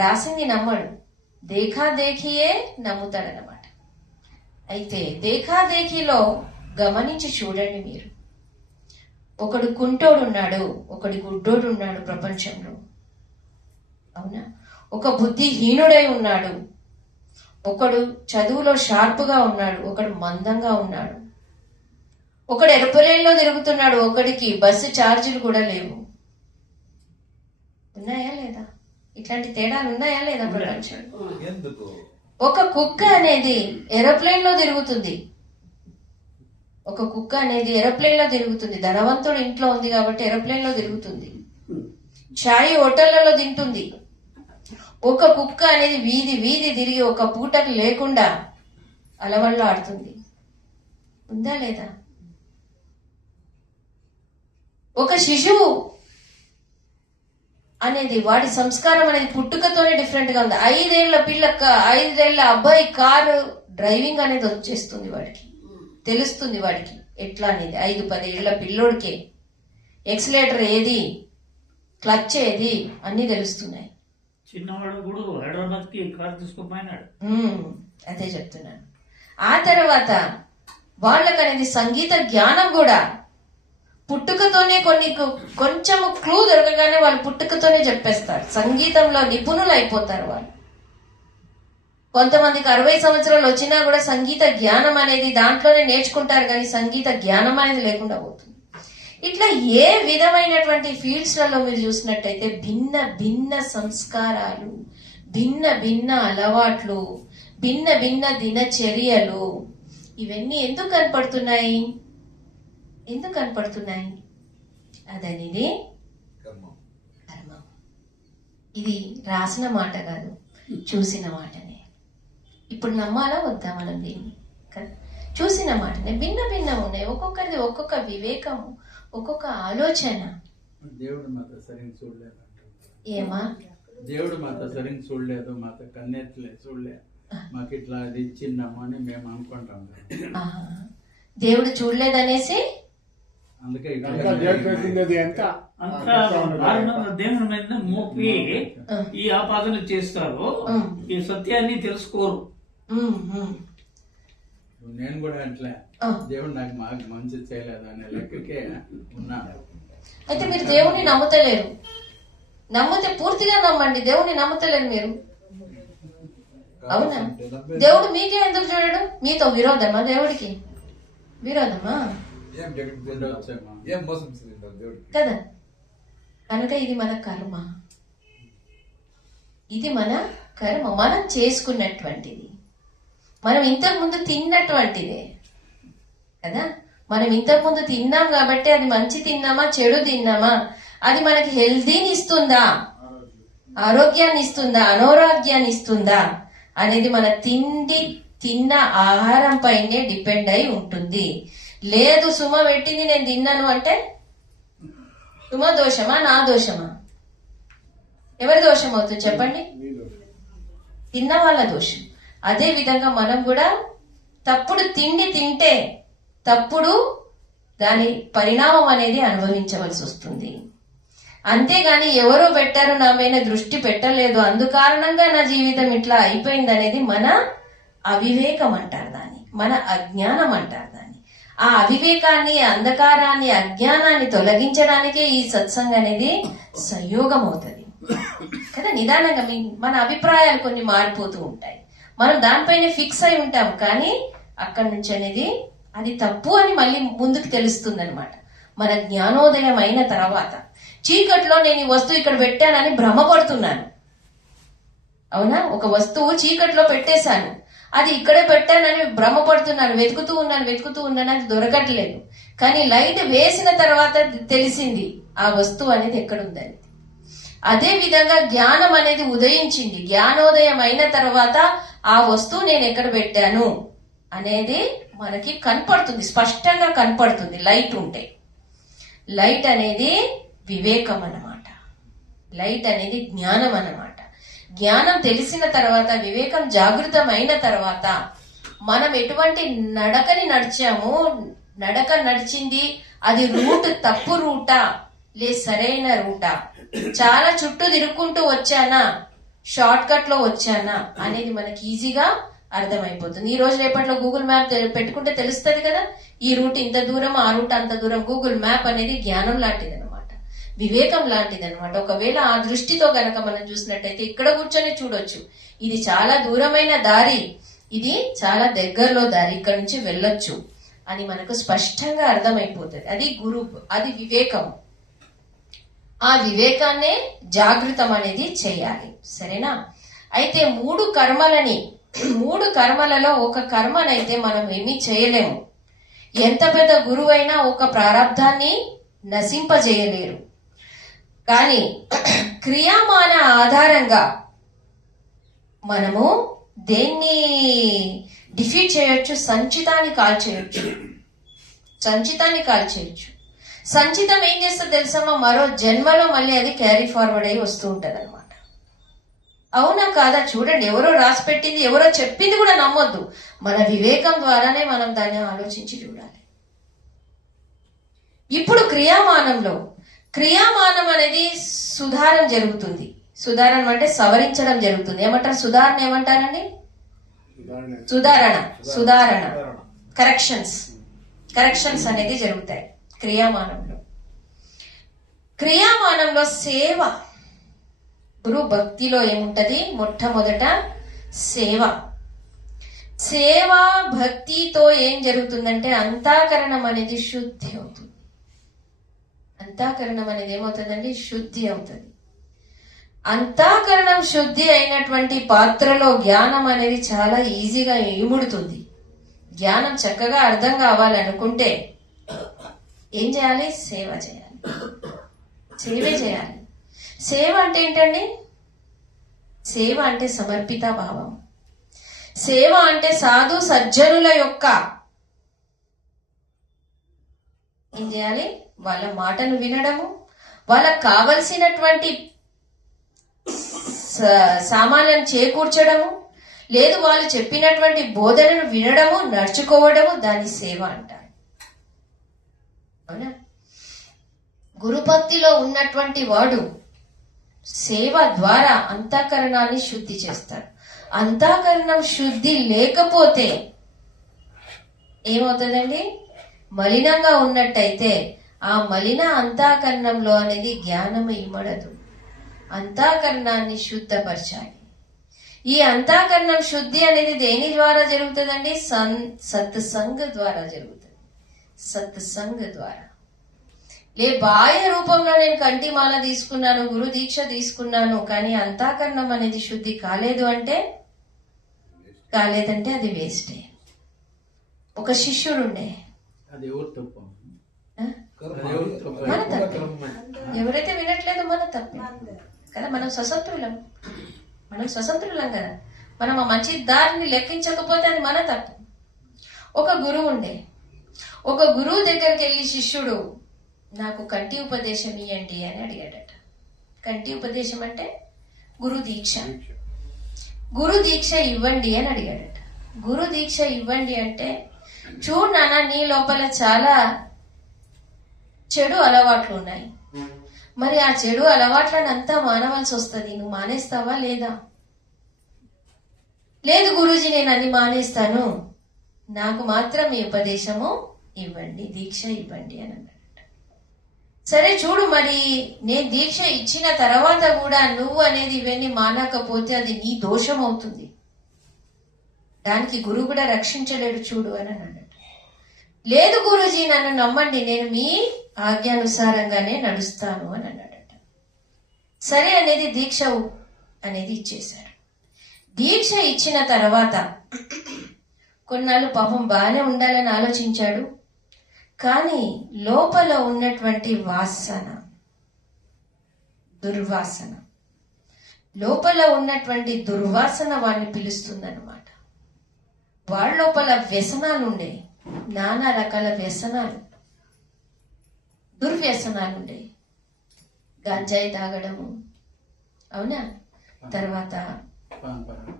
రాసింది నమ్మడు, దేఖా దేఖియే నమ్ముతాడనమాట. అయితే దేఖా దేఖిలో గమనించి చూడండి మీరు. ఒకడు కుంటోడు ఉన్నాడు, ఒకడి గుడ్డోడు ఉన్నాడు ప్రపంచంలో, అవునా? ఒక బుద్ధిహీనుడై ఉన్నాడు, ఒకడు చదువులో షార్ప్గా ఉన్నాడు, ఒకడు మందంగా ఉన్నాడు, ఒకడు ఎరుపులేన్లో తిరుగుతున్నాడు, ఒకడికి బస్సు ఛార్జీలు కూడా లేవు. ఉన్నాయా లేదా? ఇట్లాంటి తేడాలు ఉన్నాయా లేదా ప్రపంచంలో? ఎందుకు? ఒక కుక్క అనేది ఏరోప్లేన్ లో తిరుగుతుంది, ఒక కుక్క అనేది ఏరోప్లేన్ లో తిరుగుతుంది. ధనవంతుడు ఇంట్లో ఉంది కాబట్టి ఏరోప్లేన్ లో తిరుగుతుంది. చాయ్ హోటళ్లలో తింటుంది. ఒక కుక్క అనేది వీధి వీధి తిరిగి ఒక పూటకు లేకుండా అలవల్లో ఆడుతుంది. ఉందా లేదా? ఒక శిశువు అనేది వాడి సంస్కారం అనేది పుట్టుకతోనే డిఫరెంట్ గా ఉంది. 5 ఏళ్ల అబ్బాయి కారు డ్రైవింగ్ అనేది వచ్చేస్తుంది, వాడికి తెలుస్తుంది వాడికి ఎట్లా అనేది. 5-10 ఏళ్ల పిల్లోడికే ఎక్సిలేటర్ ఏది, క్లచ్ ఏది అన్ని తెలుస్తున్నాయి. చిన్నవాడు కూడా హైదరాబాద్ కి కారు తీసుకుపోయినాడు. అదే చెప్తున్నాను. ఆ తర్వాత వాళ్ళకనేది సంగీత జ్ఞానం కూడా పుట్టుకతోనే కొంచెం క్లూ దొరకగానే వాళ్ళు పుట్టుకతోనే చెప్పేస్తారు. సంగీతంలో నిపుణులు అయిపోతారు వాళ్ళు. కొంతమందికి 60 సంవత్సరాలు వచ్చినా కూడా సంగీత జ్ఞానం అనేది దాంట్లోనే నేర్చుకుంటారు, కానీ సంగీత జ్ఞానం అనేది లేకుండా పోతుంది. ఇట్లా ఏ విధమైనటువంటి ఫీల్డ్స్ లలో మీరు చూసినట్టయితే భిన్న భిన్న సంస్కారాలు, భిన్న భిన్న అలవాట్లు, భిన్న భిన్న దినచర్యలు, ఇవన్నీ ఎందుకు కనపడుతున్నాయి? ఎందుకు కనపడుతున్నాయి? అదనేది కర్మం. ఇది రాసిన మాట కాదు, చూసిన మాటనే. ఇప్పుడు నమ్మాలా వద్దా మనం దీన్ని? చూసిన మాటనే. భిన్న భిన్నం ఉన్నాయి, ఒక్కొక్కరిది ఒక్కొక్క వివేకము, ఒక్కొక్క ఆలోచన. దేవుడు మాతో సరిగ్గా చూడలేదు. ఏమా? దేవుడు మాతో సరిగ్గా చూడలేదు, మాతో కన్నెట్లేదు, చూడలేదు, మాకు ఇట్లా అది ఇచ్చిందాము అని మేము అనుకుంటాం. దేవుడు చూడలేదనేసి అందుకే అంతా దేవుని మీద మోపి ఈ ఆపాదన చేస్తారు, ఈ సత్యాన్ని తెలుసుకోరు. నేను కూడా అట్లా దేవుడు నాకు మాకు మంచి చేయలేదు అనే లెక్కకే ఉన్నాను. అయితే మీరు దేవుణ్ణి నమ్ముతలేరు. నమ్మితే పూర్తిగా నమ్మండి. దేవుణ్ణి నమ్ముతలేరు మీరు, అవునా? దేవుడు మీకే ఎందుకు చూడడు? మీతో విరోధమా? దేవుడికి విరోధమా కదా? కనుక ఇది మన కర్మ, ఇది మన కర్మ, మనం చేసుకున్నటువంటిది, మనం ఇంతకు ముందు తిన్నటువంటిదే కదా. మనం ఇంతకు ముందు తిన్నాం కాబట్టి అది మంచి తిన్నామా చెడు తిన్నామా, అది మనకి హెల్తీని ఇస్తుందా, ఆరోగ్యాన్ని ఇస్తుందా, అనారోగ్యాన్ని ఇస్తుందా అనేది మన తిన్న ఆహారం పైనే డిపెండ్ అయి ఉంటుంది. లేదు సుమ పెట్టింది నేను తిన్నాను అంటే సుమ దోషమా నా దోషమా? ఎవరి దోషం అవుతుంది చెప్పండి? తిన్న వాళ్ళ దోషం. అదే విధంగా మనం కూడా తప్పుడు తిండి తింటే తప్పుడు దాని పరిణామం అనేది అనుభవించవలసి వస్తుంది. అంతేగాని ఎవరో పెట్టారు నా మీద దృష్టి పెట్టలేదు అందుకారణంగా నా జీవితం ఇట్లా అయిపోయింది అనేది మన అవివేకం అంటారు దాన్ని, మన అజ్ఞానం అంటారు దాన్ని. ఆ అవివేకాన్ని, అంధకారాన్ని, అజ్ఞానాన్ని తొలగించడానికే ఈ సత్సంగం అనేది సంయోగం అవుతుంది కదా. నిదానంగా మన అభిప్రాయాలు కొన్ని మారిపోతూ ఉంటాయి, మనం దానిపైన ఫిక్స్ అయి ఉంటాం, కానీ అక్కడి నుంచి అనేది అది తప్పు అని మళ్ళీ ముందుకు తెలుస్తుంది అనమాట. మన జ్ఞానోదయం అయిన తర్వాత చీకట్లో నేను ఈ వస్తువు ఇక్కడ పెట్టానని భ్రమపడుతున్నాను, అవునా? ఒక వస్తువు చీకట్లో పెట్టేశాను, అది ఇక్కడే పెట్టానని భ్రమపడుతున్నాను, వెతుకుతూ ఉన్నాను, అది దొరకట్లేదు. కానీ లైట్ వేసిన తర్వాత తెలిసింది ఆ వస్తువు అనేది ఎక్కడుందని. అదే విధంగా జ్ఞానం అనేది ఉదయించింది, జ్ఞానోదయం అయిన తర్వాత ఆ వస్తువు నేను ఎక్కడ పెట్టాను అనేది మనకి కనపడుతుంది, స్పష్టంగా కనపడుతుంది. లైట్ ఉంటే, లైట్ అనేది వివేకం అన్నమాట. లైట్ అనేది జ్ఞానం అన్నమాట. జ్ఞానం తెలిసిన తర్వాత, వివేకం జాగృతమైన తర్వాత మనం ఎటువంటి నడకని నడిచాము, నడక నడిచింది అది రూట్ తప్పు రూటా లే సరైన రూటా, చాలా చుట్టూ తిరుక్కుంటూ వచ్చానా, షార్ట్ కట్ లో వచ్చానా అనేది మనకి ఈజీగా అర్థమైపోతుంది. ఈ రోజు రేపట్లో గూగుల్ మ్యాప్ పెట్టుకుంటే తెలుస్తుంది కదా, ఈ రూట్ ఇంత దూరం, ఆ రూట్ అంత దూరం. గూగుల్ మ్యాప్ అనేది జ్ఞానం లాంటిది అనమాట, వివేకం లాంటిది అనమాట. ఒకవేళ ఆ దృష్టితో గనక మనం చూసినట్టయితే ఇక్కడ కూర్చొని చూడొచ్చు, ఇది చాలా దూరమైన దారి, ఇది చాలా దగ్గరలో దారి, ఇక్కడ నుంచి వెళ్ళొచ్చు అని మనకు స్పష్టంగా అర్థమైపోతుంది. అది అది వివేకం. ఆ వివేకాన్నే జాగృతం అనేది చేయాలి. సరేనా? అయితే మూడు కర్మలలో ఒక కర్మనైతే మనం ఏమీ చేయలేము. ఎంత పెద్ద గురువైనా ఒక ప్రారంధాన్ని నశింపజేయలేరు. కానీ క్రియామాన ఆధారంగా మనము దేన్ని డిఫీట్ చేయొచ్చు? సంచితాన్ని కాల్చేయొచ్చు. సంచితం ఏం చేస్తే తెలుసమ్మా, మరో జన్మలో మళ్ళీ అది క్యారీ ఫార్వర్డ్ అయ్యి వస్తూ ఉంటది అనమాట. అవునా కాదా? చూడండి, ఎవరో రాసి పెట్టింది, ఎవరో చెప్పింది కూడా నమ్మొద్దు. మన వివేకం ద్వారానే మనం దాన్ని ఆలోచించి చూడాలి. ఇప్పుడు క్రియామానం అనేది సుధారణ జరుగుతుంది. సుధారణ అంటే సవరించడం జరుగుతుంది. ఏమంటారు? సుధారణ ఏమంటారండి? సుధారణ కరెక్షన్స్ అనేది జరుగుతాయి క్రియామానంలో సేవ. గురు భక్తిలో ఏముంటది? మొట్టమొదట సేవ భక్తితో ఏం జరుగుతుందంటే అంతఃకరణం అనేది శుద్ధి అవుతుంది. అంతఃకరణం అనేది ఏమవుతుందండి? శుద్ధి అవుతుంది. అంతఃకరణం శుద్ధి అయినటువంటి పాత్రలో జ్ఞానం అనేది చాలా ఈజీగా ఇముడుతుంది. జ్ఞానం చక్కగా అర్థం కావాలనుకుంటే ఏం చేయాలి? సేవే చేయాలి. సేవ అంటే ఏంటండి? సేవ అంటే సమర్పిత భావం. సేవ అంటే సాధు సజ్జనుల యొక్క ఏం చేయాలి? వాళ్ళ మాటను వినడము, వాళ్ళకు కావలసినటువంటి సామాన్లను చేకూర్చడము, లేదు వాళ్ళు చెప్పినటువంటి బోధనను వినడము, నడుచుకోవడము, దాన్ని సేవ అంటారు. అవునా? గురుభక్తిలో ఉన్నటువంటి వాడు సేవ ద్వారా అంతఃకరణాన్ని శుద్ధి చేస్తాడు. అంతఃకరణం శుద్ధి లేకపోతే ఏమవుతుందండి? మలినంగా ఉన్నట్టయితే ఆ మలిన అంతఃకరణంలో అనేది జ్ఞానం ఇమ్మడదు. అంతఃకరణాన్ని శుద్ధపరచాలి. ఈ అంతఃకరణం శుద్ధి అనేది దేని ద్వారా జరుగుతుందండి? సత్సంగ ద్వారా జరుగుతుంది. సత్సంగ ద్వారా. బాహ్య రూపంలో నేను కంటిమాల తీసుకున్నాను, గురు దీక్ష తీసుకున్నాను, కానీ అంతఃకరణం అనేది శుద్ధి కాలేదంటే అది వేస్టే. ఒక శిష్యుడుండే, మన తప్పే. ఎవరైతే వినట్లేదో మన తప్పే కదా. మనం స్వతంత్రులం కదా. మనం ఆ మంచి దారిని లెక్కించకపోతే అది మన తప్పు. ఒక గురువు ఉండే, ఒక గురువు దగ్గరికి వెళ్ళి శిష్యుడు నాకు కంటి ఉపదేశం ఇవ్వండి అని అడిగాడట. కంటి ఉపదేశం అంటే గురు దీక్ష. గురు దీక్ష ఇవ్వండి అని అడిగాడట. గురు దీక్ష ఇవ్వండి అంటే, చూడు నాన్న, నీ లోపల చాలా చెడు అలవాట్లు ఉన్నాయి, మరి ఆ చెడు అలవాట్లను అంతా మానవలసి వస్తుంది, నువ్వు మానేస్తావా లేదా? లేదు గురూజీ, నేను అన్ని మానేస్తాను, నాకు మాత్రం ఈ ఉపదేశము ఇవ్వండి, దీక్ష ఇవ్వండి అని అన్నాడట. సరే చూడు, మరి నేను దీక్ష ఇచ్చిన తర్వాత కూడా నువ్వు అనేది ఇవన్నీ మానకపోతే అది నీ దోషం అవుతుంది, దానికి గురువు కూడా రక్షించలేడు చూడు అని అన్నాడట. లేదు గురూజీ, నన్ను నమ్మండి, నేను మీ ఆజ్ఞానుసారంగానే నడుస్తాను అని అన్నాడట. సరే అనేది దీక్ష అనేది ఇచ్చేశారు. దీక్ష ఇచ్చిన తర్వాత కొన్నాళ్ళు పాపం బాగానే ఉండాలని ఆలోచించాడు, కానీ లోపల ఉన్నటువంటి దుర్వాసన లోపల ఉన్నటువంటి దుర్వాసన వాడిని పిలుస్తుందన్నమాట. వాళ్ళ లోపల వ్యసనాలు ఉండే, నానా రకాల వ్యసనాలు, దుర్వ్యసనాలు ఉండే. గంజాయి తాగడము, అవునా? తర్వాత పాంపరాలు.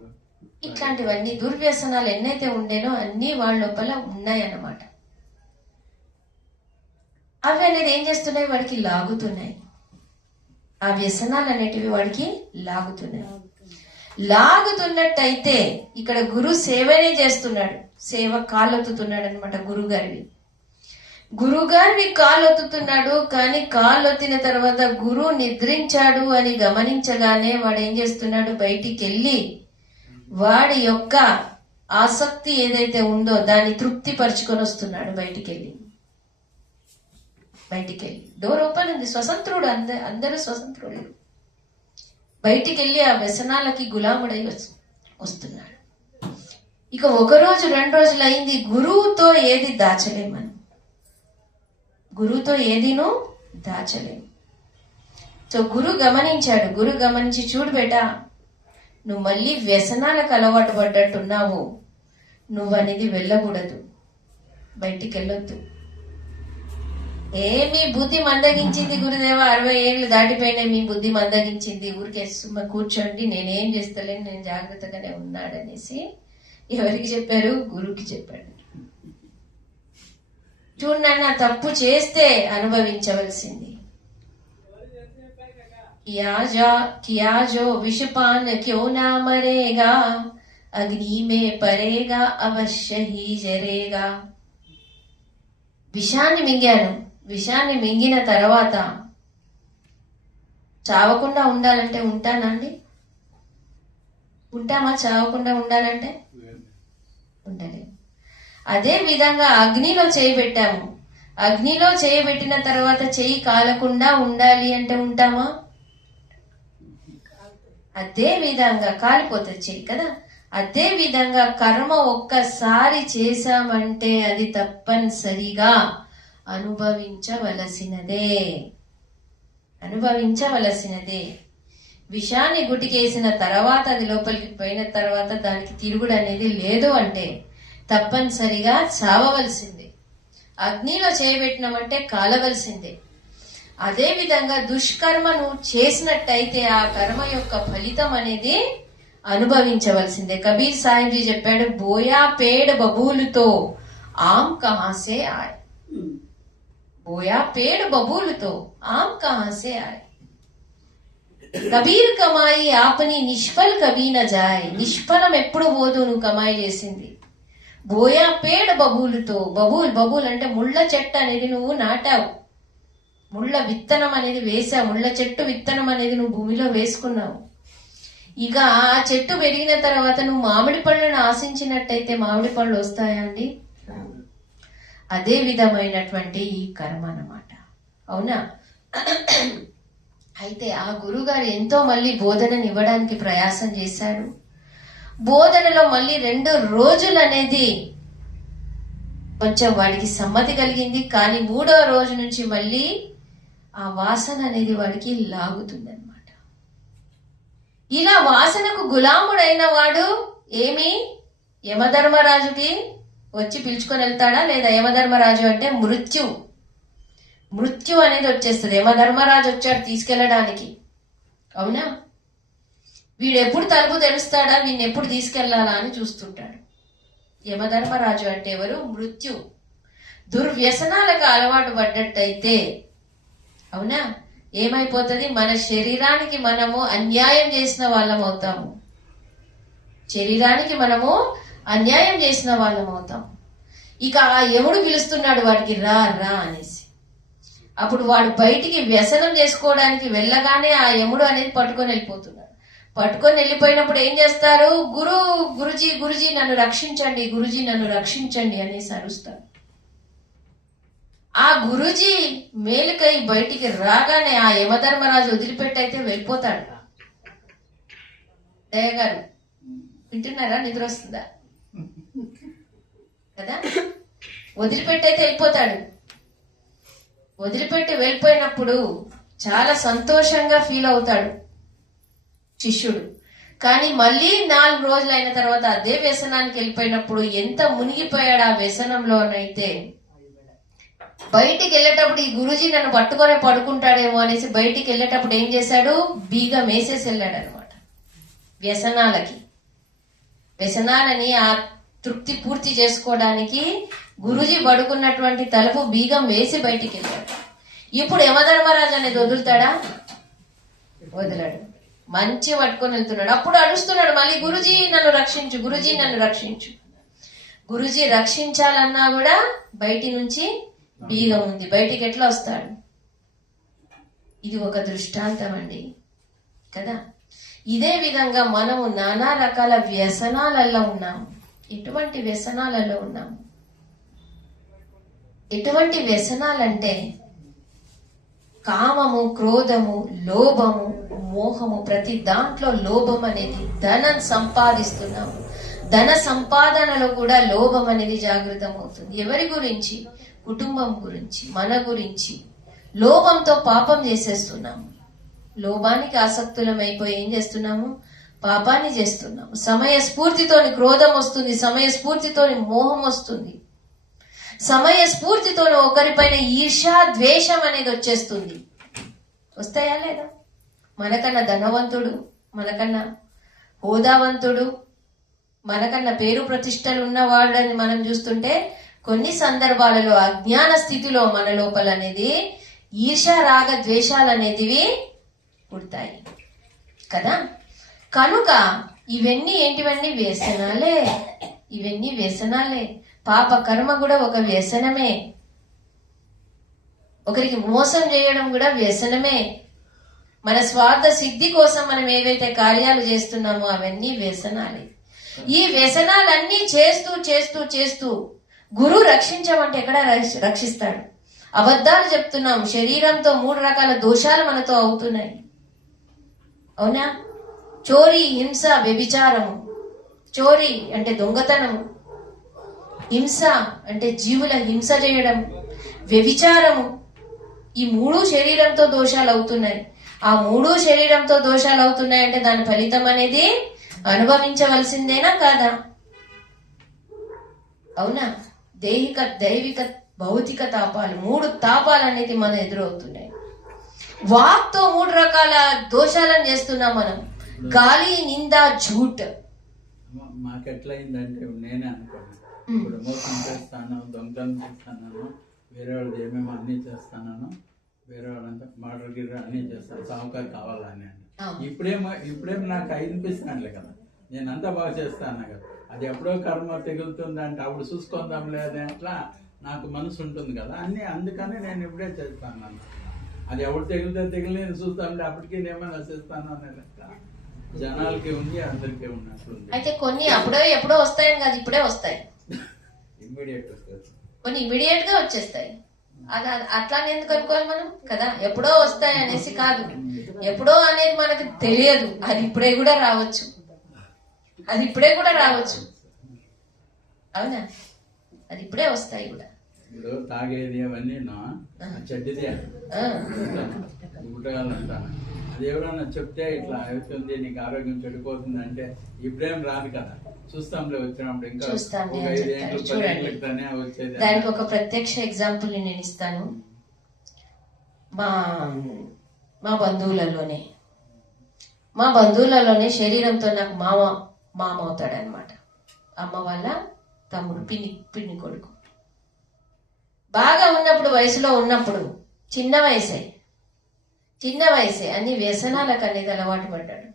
ఇట్లాంటివన్నీ దుర్వ్యసనాలు ఎన్నైతే ఉండేనో అన్నీ వాళ్ళ లోపల ఉన్నాయన్నమాట. అవి అనేది ఏం చేస్తున్నాయి, వాడికి లాగుతున్నాయి. ఆ వ్యసనాలు అనేటివి వాడికి లాగుతున్నాయి. లాగుతున్నట్టయితే ఇక్కడ గురు సేవనే చేస్తున్నాడు, సేవ కాళ్ళొత్తుతున్నాడు అనమాట. గురుగారిని కాళ్ళొత్తుతున్నాడు. కానీ కాళ్ళొత్తిన తర్వాత గురువు నిద్రించాడు అని గమనించగానే వాడు ఏం చేస్తున్నాడు, బయటికి వెళ్ళి వాడి యొక్క ఆసక్తి ఏదైతే ఉందో దాన్ని తృప్తి పరుచుకొని వస్తున్నాడు. బయటికి వెళ్ళి డోర్ ఓపెన్ ఉంది, స్వతంత్రుడు. అందరూ స్వతంత్రుడు. బయటికి వెళ్ళి ఆ వ్యసనాలకి గులాముడై వస్తున్నాడు. ఇక 1 రోజు 2 రోజులు అయింది. గురువుతో ఏది దాచలేమని, గురువుతో ఏదినూ దాచలేము. సో గురువు గమనించాడు. గురువు గమనించి, చూడు బేటా, నువ్వు మళ్ళీ వ్యసనాలకు అలవాటు పడ్డట్టున్నావు, నువ్వు అనేది వెళ్ళకూడదు, బయటికి వెళ్ళొద్దు. మీ బుద్ధి మందగించింది గురుదేవ, 60 ఏళ్ళు దాటిపోయినా మీ బుద్ధి మందగించింది, ఊరికే సుమ్మ కూర్చోండి, నేనేం చేస్తలేను, నేను జాగ్రత్తగానే ఉన్నాడనేసి ఎవరికి చెప్పారు? గురువుకి చెప్పాడు. చూడన్నా, తప్పు చేస్తే అనుభవించవలసింది. किया जो विषपान क्यों ना मरेगा, अग्नि में पड़ेगा अवश्य ही जरेगा. విషాన్ని మింగాను, విషాన్ని మింగిన తర్వాత చావకుండా ఉండాలంటే ఉంటానా అండి? ఉంటామా? చావకుండా ఉండాలంటే ఉండలేము. అదే విధంగా అగ్నిలో చేయబెట్టాము. అగ్నిలో చేయబెట్టిన తర్వాత చెయ్యి కాలకుండా ఉండాలి అంటే ఉంటామా? అదే విధంగా కాలిపోతుంది చెయ్యి కదా. అదే విధంగా కర్మ ఒక్కసారి చేశామంటే అది తప్పనిసరిగా అనుభవించవలసినదే. విషాన్ని గుటికేసిన తర్వాత, అది లోపలికి పోయిన తర్వాత దానికి తిరుగుడు అనేది లేదు అంటే తప్పనిసరిగా చావవలసిందే. అగ్నిలో చేయబెట్టినామంటే కాలవలసిందే. అదే విధంగా దుష్కర్మను చేసినట్టయితే ఆ కర్మ యొక్క ఫలితం అనేది అనుభవించవలసిందే. కబీర్ సాహిబ్ జీ చెప్పాడు, బోయా పేడ్ బబూలుతో ఆమ్ కహాసే ఆయ్. బోయా పేడ్ బబూలుతో ఆమ్ కహాసే ఆయ్. కబీర్ కమాయి ఆపని నిష్ఫల్ కబీ న జాయ్. నిష్ఫలం ఎప్పుడు పోదు నువ్వు కమాయి చేసింది. బోయా పేడ్ బబూలుతో, బబూల్ అంటే ముళ్ళ చెట్టు అనేది నువ్వు నాటావు, ముళ్ళ విత్తనం అనేది వేసావు, ముళ్ళ చెట్టు విత్తనం అనేది నువ్వు భూమిలో వేసుకున్నావు. ఇక ఆ చెట్టు పెరిగిన తర్వాత నువ్వు మామిడి పళ్ళను ఆశించినట్టయితే మామిడి పళ్ళు వస్తాయా అండి? అదే విధమైనటువంటి ఈ కర్మ అన్నమాట. అవునా? అయితే ఆ గురుగారు ఎంతో మళ్ళీ బోధనని ఇవ్వడానికి ప్రయాసం చేశాడు. బోధనలో మళ్ళీ 2 రోజులు అనేది కొంచెం వాడికి సమ్మతి కలిగింది. కానీ 3వ రోజు నుంచి మళ్ళీ ఆ వాసన అనేది వాడికి లాగుతుందన్నమాట. ఇలా వాసనకు గులాముడైన వాడు ఏమి యమధర్మరాజుకి వచ్చి పిలుచుకొని వెళ్తాడా? లేదా? యమధర్మరాజు అంటే మృత్యు అనేది వచ్చేస్తుంది. యమధర్మరాజు వచ్చాడు తీసుకెళ్లడానికి. అవునా? వీడు ఎప్పుడు తలుపు తెరుస్తాడా, వీడిని ఎప్పుడు తీసుకెళ్లాలా అని చూస్తుంటాడు. యమధర్మరాజు అంటే ఎవరు? మృత్యు. దుర్వ్యసనాలకు అలవాటు పడ్డట్టయితే, అవునా, ఏమైపోతుంది? మన శరీరానికి మనము అన్యాయం చేసిన వాళ్ళం అవుతాము. శరీరానికి మనము అన్యాయం చేసిన వాళ్ళం అవుతాం. ఇక ఆ యముడు పిలుస్తున్నాడు వాడికి, రా రా అనేసి. అప్పుడు వాడు బయటికి వ్యసనం చేసుకోవడానికి వెళ్ళగానే ఆ యముడు అనేది పట్టుకొని వెళ్ళిపోతున్నాడు. పట్టుకొని వెళ్ళిపోయినప్పుడు ఏం చేస్తారు? గురుజీ నన్ను రక్షించండి, గురుజీ నన్ను రక్షించండి అనేసి అరుస్తాడు. ఆ గురుజీ మేలుకై బయటికి రాగానే ఆ యమధర్మరాజు వదిలిపెట్టయితే వెళ్ళిపోతాడు. దయగారు వింటున్నారా? నిద్ర వస్తుందా కదా? వదిలిపెట్టయితే వెళ్ళిపోతాడు. వదిలిపెట్టి వెళ్ళిపోయినప్పుడు చాలా సంతోషంగా ఫీల్ అవుతాడు శిష్యుడు. కానీ మళ్ళీ 4 రోజులు అయిన తర్వాత అదే వ్యసనానికి వెళ్ళిపోయినప్పుడు ఎంత మునిగిపోయాడు ఆ వ్యసనంలోనైతే బయటికి వెళ్ళేటప్పుడు ఈ గురుజీ నన్ను పట్టుకొనే పడుకుంటాడేమో అనేసి బయటికి వెళ్ళేటప్పుడు ఏం చేశాడు, బీగం వేసేసి వెళ్ళాడు అనమాట. వ్యసనాలని ఆ తృప్తి పూర్తి చేసుకోవడానికి గురుజీ పడుకున్నటువంటి తలుపు బీగం వేసి బయటికి వెళ్ళాడు. ఇప్పుడు యమధర్మరాజు అనేది వదులుతాడా? వదిలాడు. మంచి పట్టుకొని వెళ్తున్నాడు. అప్పుడు అడుస్తున్నాడు మళ్ళీ, గురుజీ నన్ను రక్షించు, గురుజీ నన్ను రక్షించు. గురుజీ రక్షించాలన్నా కూడా బయటి నుంచి బీగం ఉంది, బయటికి ఎట్లా వస్తాడు? ఇది ఒక దృష్టాంతం అండి కదా. ఇదే విధంగా మనము నానా రకాల వ్యసనాలలో ఉన్నాము. ఎటువంటి వ్యసనాలలో ఉన్నాము? ఎటువంటి వ్యసనాలంటే కామము, క్రోధము, లోభము, మోహము. ప్రతి దాంట్లో లోభం అనేది, ధనం సంపాదిస్తున్నాము, ధన సంపాదనలో కూడా లోభం అనేది జాగృతం అవుతుంది. ఎవరి గురించి? కుటుంబం గురించి, మన గురించి. లోభంతో పాపం చేసేస్తున్నాము. లోభానికి ఆసక్తులమైపోయి ఏం చేస్తున్నాము? పాపాన్ని చేస్తున్నాము. సమయ స్ఫూర్తితోని క్రోధం వస్తుంది, సమయ స్ఫూర్తితోని మోహం వస్తుంది, సమయ స్ఫూర్తితోని ఒకరిపైన ఈర్ష్య, ద్వేషం అనేది వచ్చేస్తుంది. వస్తాయా లేదా? మనకన్నా ధనవంతుడు, మనకన్నా హోదావంతుడు, మనకన్నా పేరు ప్రతిష్టలు ఉన్నవాడని మనం చూస్తుంటే కొన్ని సందర్భాలలో అజ్ఞాన స్థితిలో మన లోపల అనేది ఈర్ష, రాగ, ద్వేషాలు అనేటివి పుడతాయి కదా. కనుక ఇవన్నీ ఏంటివన్నీ? వ్యసనాలే. ఇవన్నీ వ్యసనాలే. పాప కర్మ కూడా ఒక వ్యసనమే. ఒకరికి మోసం చేయడం కూడా వ్యసనమే. మన స్వార్థ సిద్ధి కోసం మనం ఏవైతే కార్యాలు చేస్తున్నామో అవన్నీ వ్యసనాలే. ఈ వ్యసనాలన్నీ చేస్తూ చేస్తూ చేస్తూ గురు రక్షించమంటే ఎక్కడ రక్షిస్తాడు? అబద్ధాలు చెప్తున్నాం, శరీరంతో 3 రకాల దోషాలు మనతో అవుతున్నాయి. అవునా? చోరీ, హింస, వ్యభిచారము. చోరీ అంటే దొంగతనము, హింస అంటే జీవుల హింస చేయడం, వ్యభిచారము. ఈ 3 శరీరంతో దోషాలు అవుతున్నాయి. ఆ 3 శరీరంతో దోషాలు అవుతున్నాయి అంటే దాని ఫలితం అనేది అనుభవించవలసిందేనా కాదా? అవునా? దైహిక, దైవిక, భౌతిక తాపాలు, 3 తాపాలు అనేది మన ఎదురవుతున్నాయి. వాక్తో 3 రకాల దోషాలను చేస్తున్నాం మనం. గాలి, నింద, ఝూట్. మాకెట్లయిందంటే నేనే అనుకోండి, ఇప్పుడు మోసం చేస్తాను, దొంగతనం చేస్తాను, వేరే వాళ్ళు ఏమేమో అన్ని చేస్తాను, వేరే వాళ్ళంతా మర్డర్ గిర్ర అన్ని చేస్తాను, సావుకారు కావాలని. ఇప్పుడేమో నాకు అనిపిస్తున్నానులే కదా, నేను అంతా బాగా చేస్తాను కదా, అది ఎప్పుడో కర్మ తెగులుతుందంటే అప్పుడు చూసుకుందాం లేదే అట్లా నాకు మనసు ఉంటుంది కదా అన్ని. అందుకని నేను ఇప్పుడే చేస్తాను. అది ఎవరు తెగిలి నేను చూస్తాను, అప్పటికి ఏమైనా చేస్తాను అనే లెక్క జనాలకి ఉంది, అందరికీ ఉన్నట్లుంది. అయితే కొన్ని అప్పుడో ఎప్పుడో వస్తాయని కాదు, ఇప్పుడే వస్తాయి. కొన్ని ఇమీడియట్ గా వచ్చేస్తాయి. అది అట్లానే ఎందుకు అనుకోవాలి మనం కదా? ఎప్పుడో వస్తాయి అనేసి కాదు. ఎప్పుడో అనేది మనకు తెలియదు, అది ఇప్పుడే కూడా రావచ్చు, అది ఇప్పుడే కూడా రావచ్చు. అవునా? అది ఇప్పుడే వస్తాయి కూడా. ఇప్పుడు తాగేది అవన్నీ చెడ్డిదే గుట్టగాలంటాను. అది ఎవరన్నా చెప్తే ఇట్లా అవుతుంది, నీకు ఆరోగ్యం చెడిపోతుంది అంటే ఇప్పుడేం రాదు కదా, చూస్తాంలే వచ్చినప్పుడు. ఇంకా వచ్చేది. దానికి ఒక ప్రత్యక్ష ఎగ్జాంపుల్ నేను ఇస్తాను. మా బంధువులలోనే శరీరంతో నాకు మామ అవుతాడనమాట. అమ్మ వాళ్ళ తమ్ముడు, పిన్ని కొడుకు. బాగా ఉన్నప్పుడు, వయసులో ఉన్నప్పుడు, చిన్న వయసే అన్ని వ్యసనాలకు అనేది అలవాటు పడ్డాడు.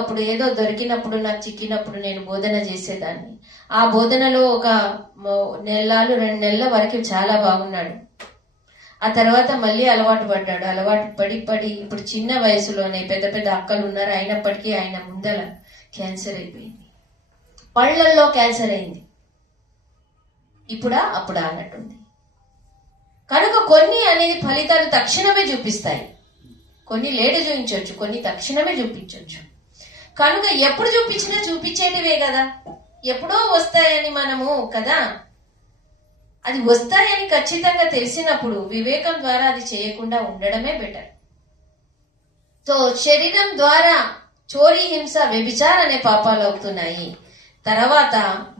అప్పుడు ఏదో దొరికినప్పుడు, నాకు చిక్కినప్పుడు నేను బోధన చేసేదాన్ని. ఆ బోధనలో ఒక 1 నెలలు 2 నెలల వరకు చాలా బాగున్నాడు. ఆ తర్వాత మళ్ళీ అలవాటు పడి ఇప్పుడు చిన్న వయసులోనే పెద్ద అక్కలు ఉన్నారు, అయినప్పటికీ ఆయన ముందల క్యాన్సర్ అయిపోయింది, పళ్ళల్లో క్యాన్సర్ అయింది. అప్పుడా అన్నట్టుంది. కనుక కొన్ని అనేది ఫలితాలు తక్షణమే చూపిస్తాయి, కొన్ని లేటు చూపించవచ్చు, కొన్ని తక్షణమే చూపించవచ్చు. కనుక ఎప్పుడు చూపించినా చూపించేటివే కదా, ఎప్పుడో వస్తాయని మనము కదా, అది వస్తాయని ఖచ్చితంగా తెలిసినప్పుడు వివేకం ద్వారా అది చేయకుండా ఉండడమే బెటర్. సో శరీరం ద్వారా చోరీ, హింస, వ్యభిచార అనే పాపాలు అవుతున్నాయి. తర్వాత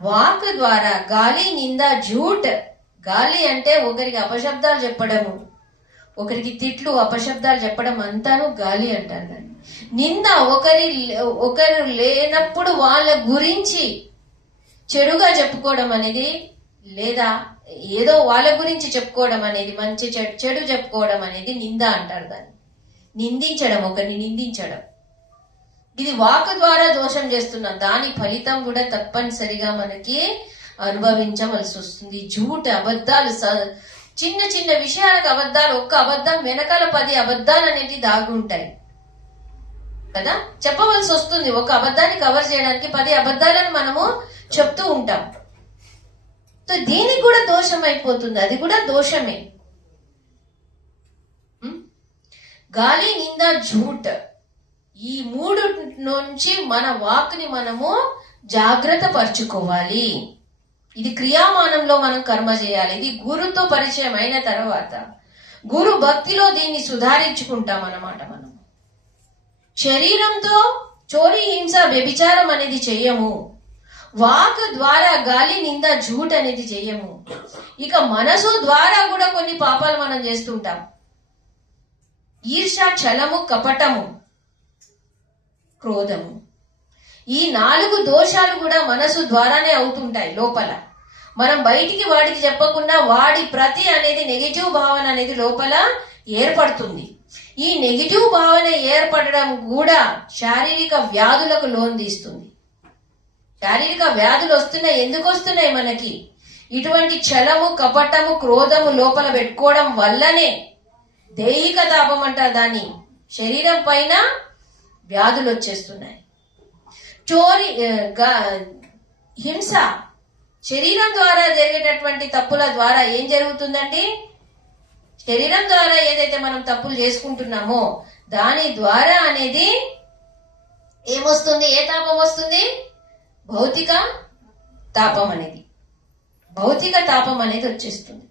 వాక్ ద్వారా గాలి, నింద, ఝూట్, గాలి అంటే ఒకరికి అపశబ్దాలు చెప్పడము, ఒకరికి తిట్లు అపశబ్దాలు చెప్పడం అంతాను గాలి అంటారు. దాన్ని నింద ఒకరు లేనప్పుడు వాళ్ళ గురించి చెడుగా చెప్పుకోవడం అనేది, లేదా ఏదో వాళ్ళ గురించి చెప్పుకోవడం అనేది, మంచి చెడు చెప్పుకోవడం అనేది నింద అంటారు. దాన్ని నిందించడం, ఒకరిని నిందించడం, ఇది వాక్ ద్వారా దోషం చేస్తున్నాం. దాని ఫలితం కూడా తప్పనిసరిగా మనకి అనుభవించవలసి వస్తుంది. జూట్, అబద్ధాలు, చిన్న చిన్న విషయాలకు అబద్ధాలు, ఒక్క అబద్ధం వెనకాల 10 అబద్ధాలు అనేవి దాగుంటాయి కదా, చెప్పవలసి వస్తుంది. ఒక అబద్ధాన్ని కవర్ చేయడానికి 10 అబద్ధాలను మనము చెప్తూ ఉంటాం. సో దీనికి కూడా దోషం అయిపోతుంది, అది కూడా దోషమే. గాలి, నింద, జూట్, ఈ 3 నుంచి మన వాక్ని మనము జాగ్రత్త పరుచుకోవాలి. ఇది క్రియామానంలో మనం కర్మ చేయాలి. ఇది గురుతో పరిచయం అయిన తర్వాత గురు భక్తిలో దీన్ని సుధారించుకుంటాం అన్నమాట. మనం శరీరంతో చోరీ, హింస, వ్యభిచారం అనేది చెయ్యము. వాక్ ద్వారా గాలి, నింద, జూట్ అనేది చెయ్యము. ఇక మనసు ద్వారా కూడా కొన్ని పాపాలు మనం చేస్తుంటాం. ఈర్ష, ఛలము, కపటము, క్రోధము, ఈ 4 దోషాలు కూడా మనసు ద్వారానే అవుతుంటాయి లోపల. మనం బయటికి వాడికి చెప్పకుండా వాడి ప్రతి అనేది నెగిటివ్ భావన అనేది లోపల ఏర్పడుతుంది. ఈ నెగిటివ్ భావన ఏర్పడడం కూడా శారీరక వ్యాధులకు లోన్దీస్తుంది. శారీరక వ్యాధులు వస్తున్నాయి. ఎందుకు వస్తున్నాయి మనకి? ఇటువంటి ఛలము, కపటము, క్రోధము లోపల పెట్టుకోవడం వల్లనే దైహిక తాపం అంటారు దాన్ని. శరీరం పైన వ్యాధులు వచ్చేస్తున్నాయి. చోరీ, హింస, శరీరం ద్వారా జరిగేటటువంటి తప్పుల ద్వారా ఏం జరుగుతుందండి? శరీరం ద్వారా ఏదైతే మనం తప్పులు చేసుకుంటున్నామో దాని ద్వారా అనేది ఏమొస్తుంది? ఏ తాపం వస్తుంది? భౌతిక తాపం అనేది, భౌతిక తాపం అనేది వచ్చేస్తుంది.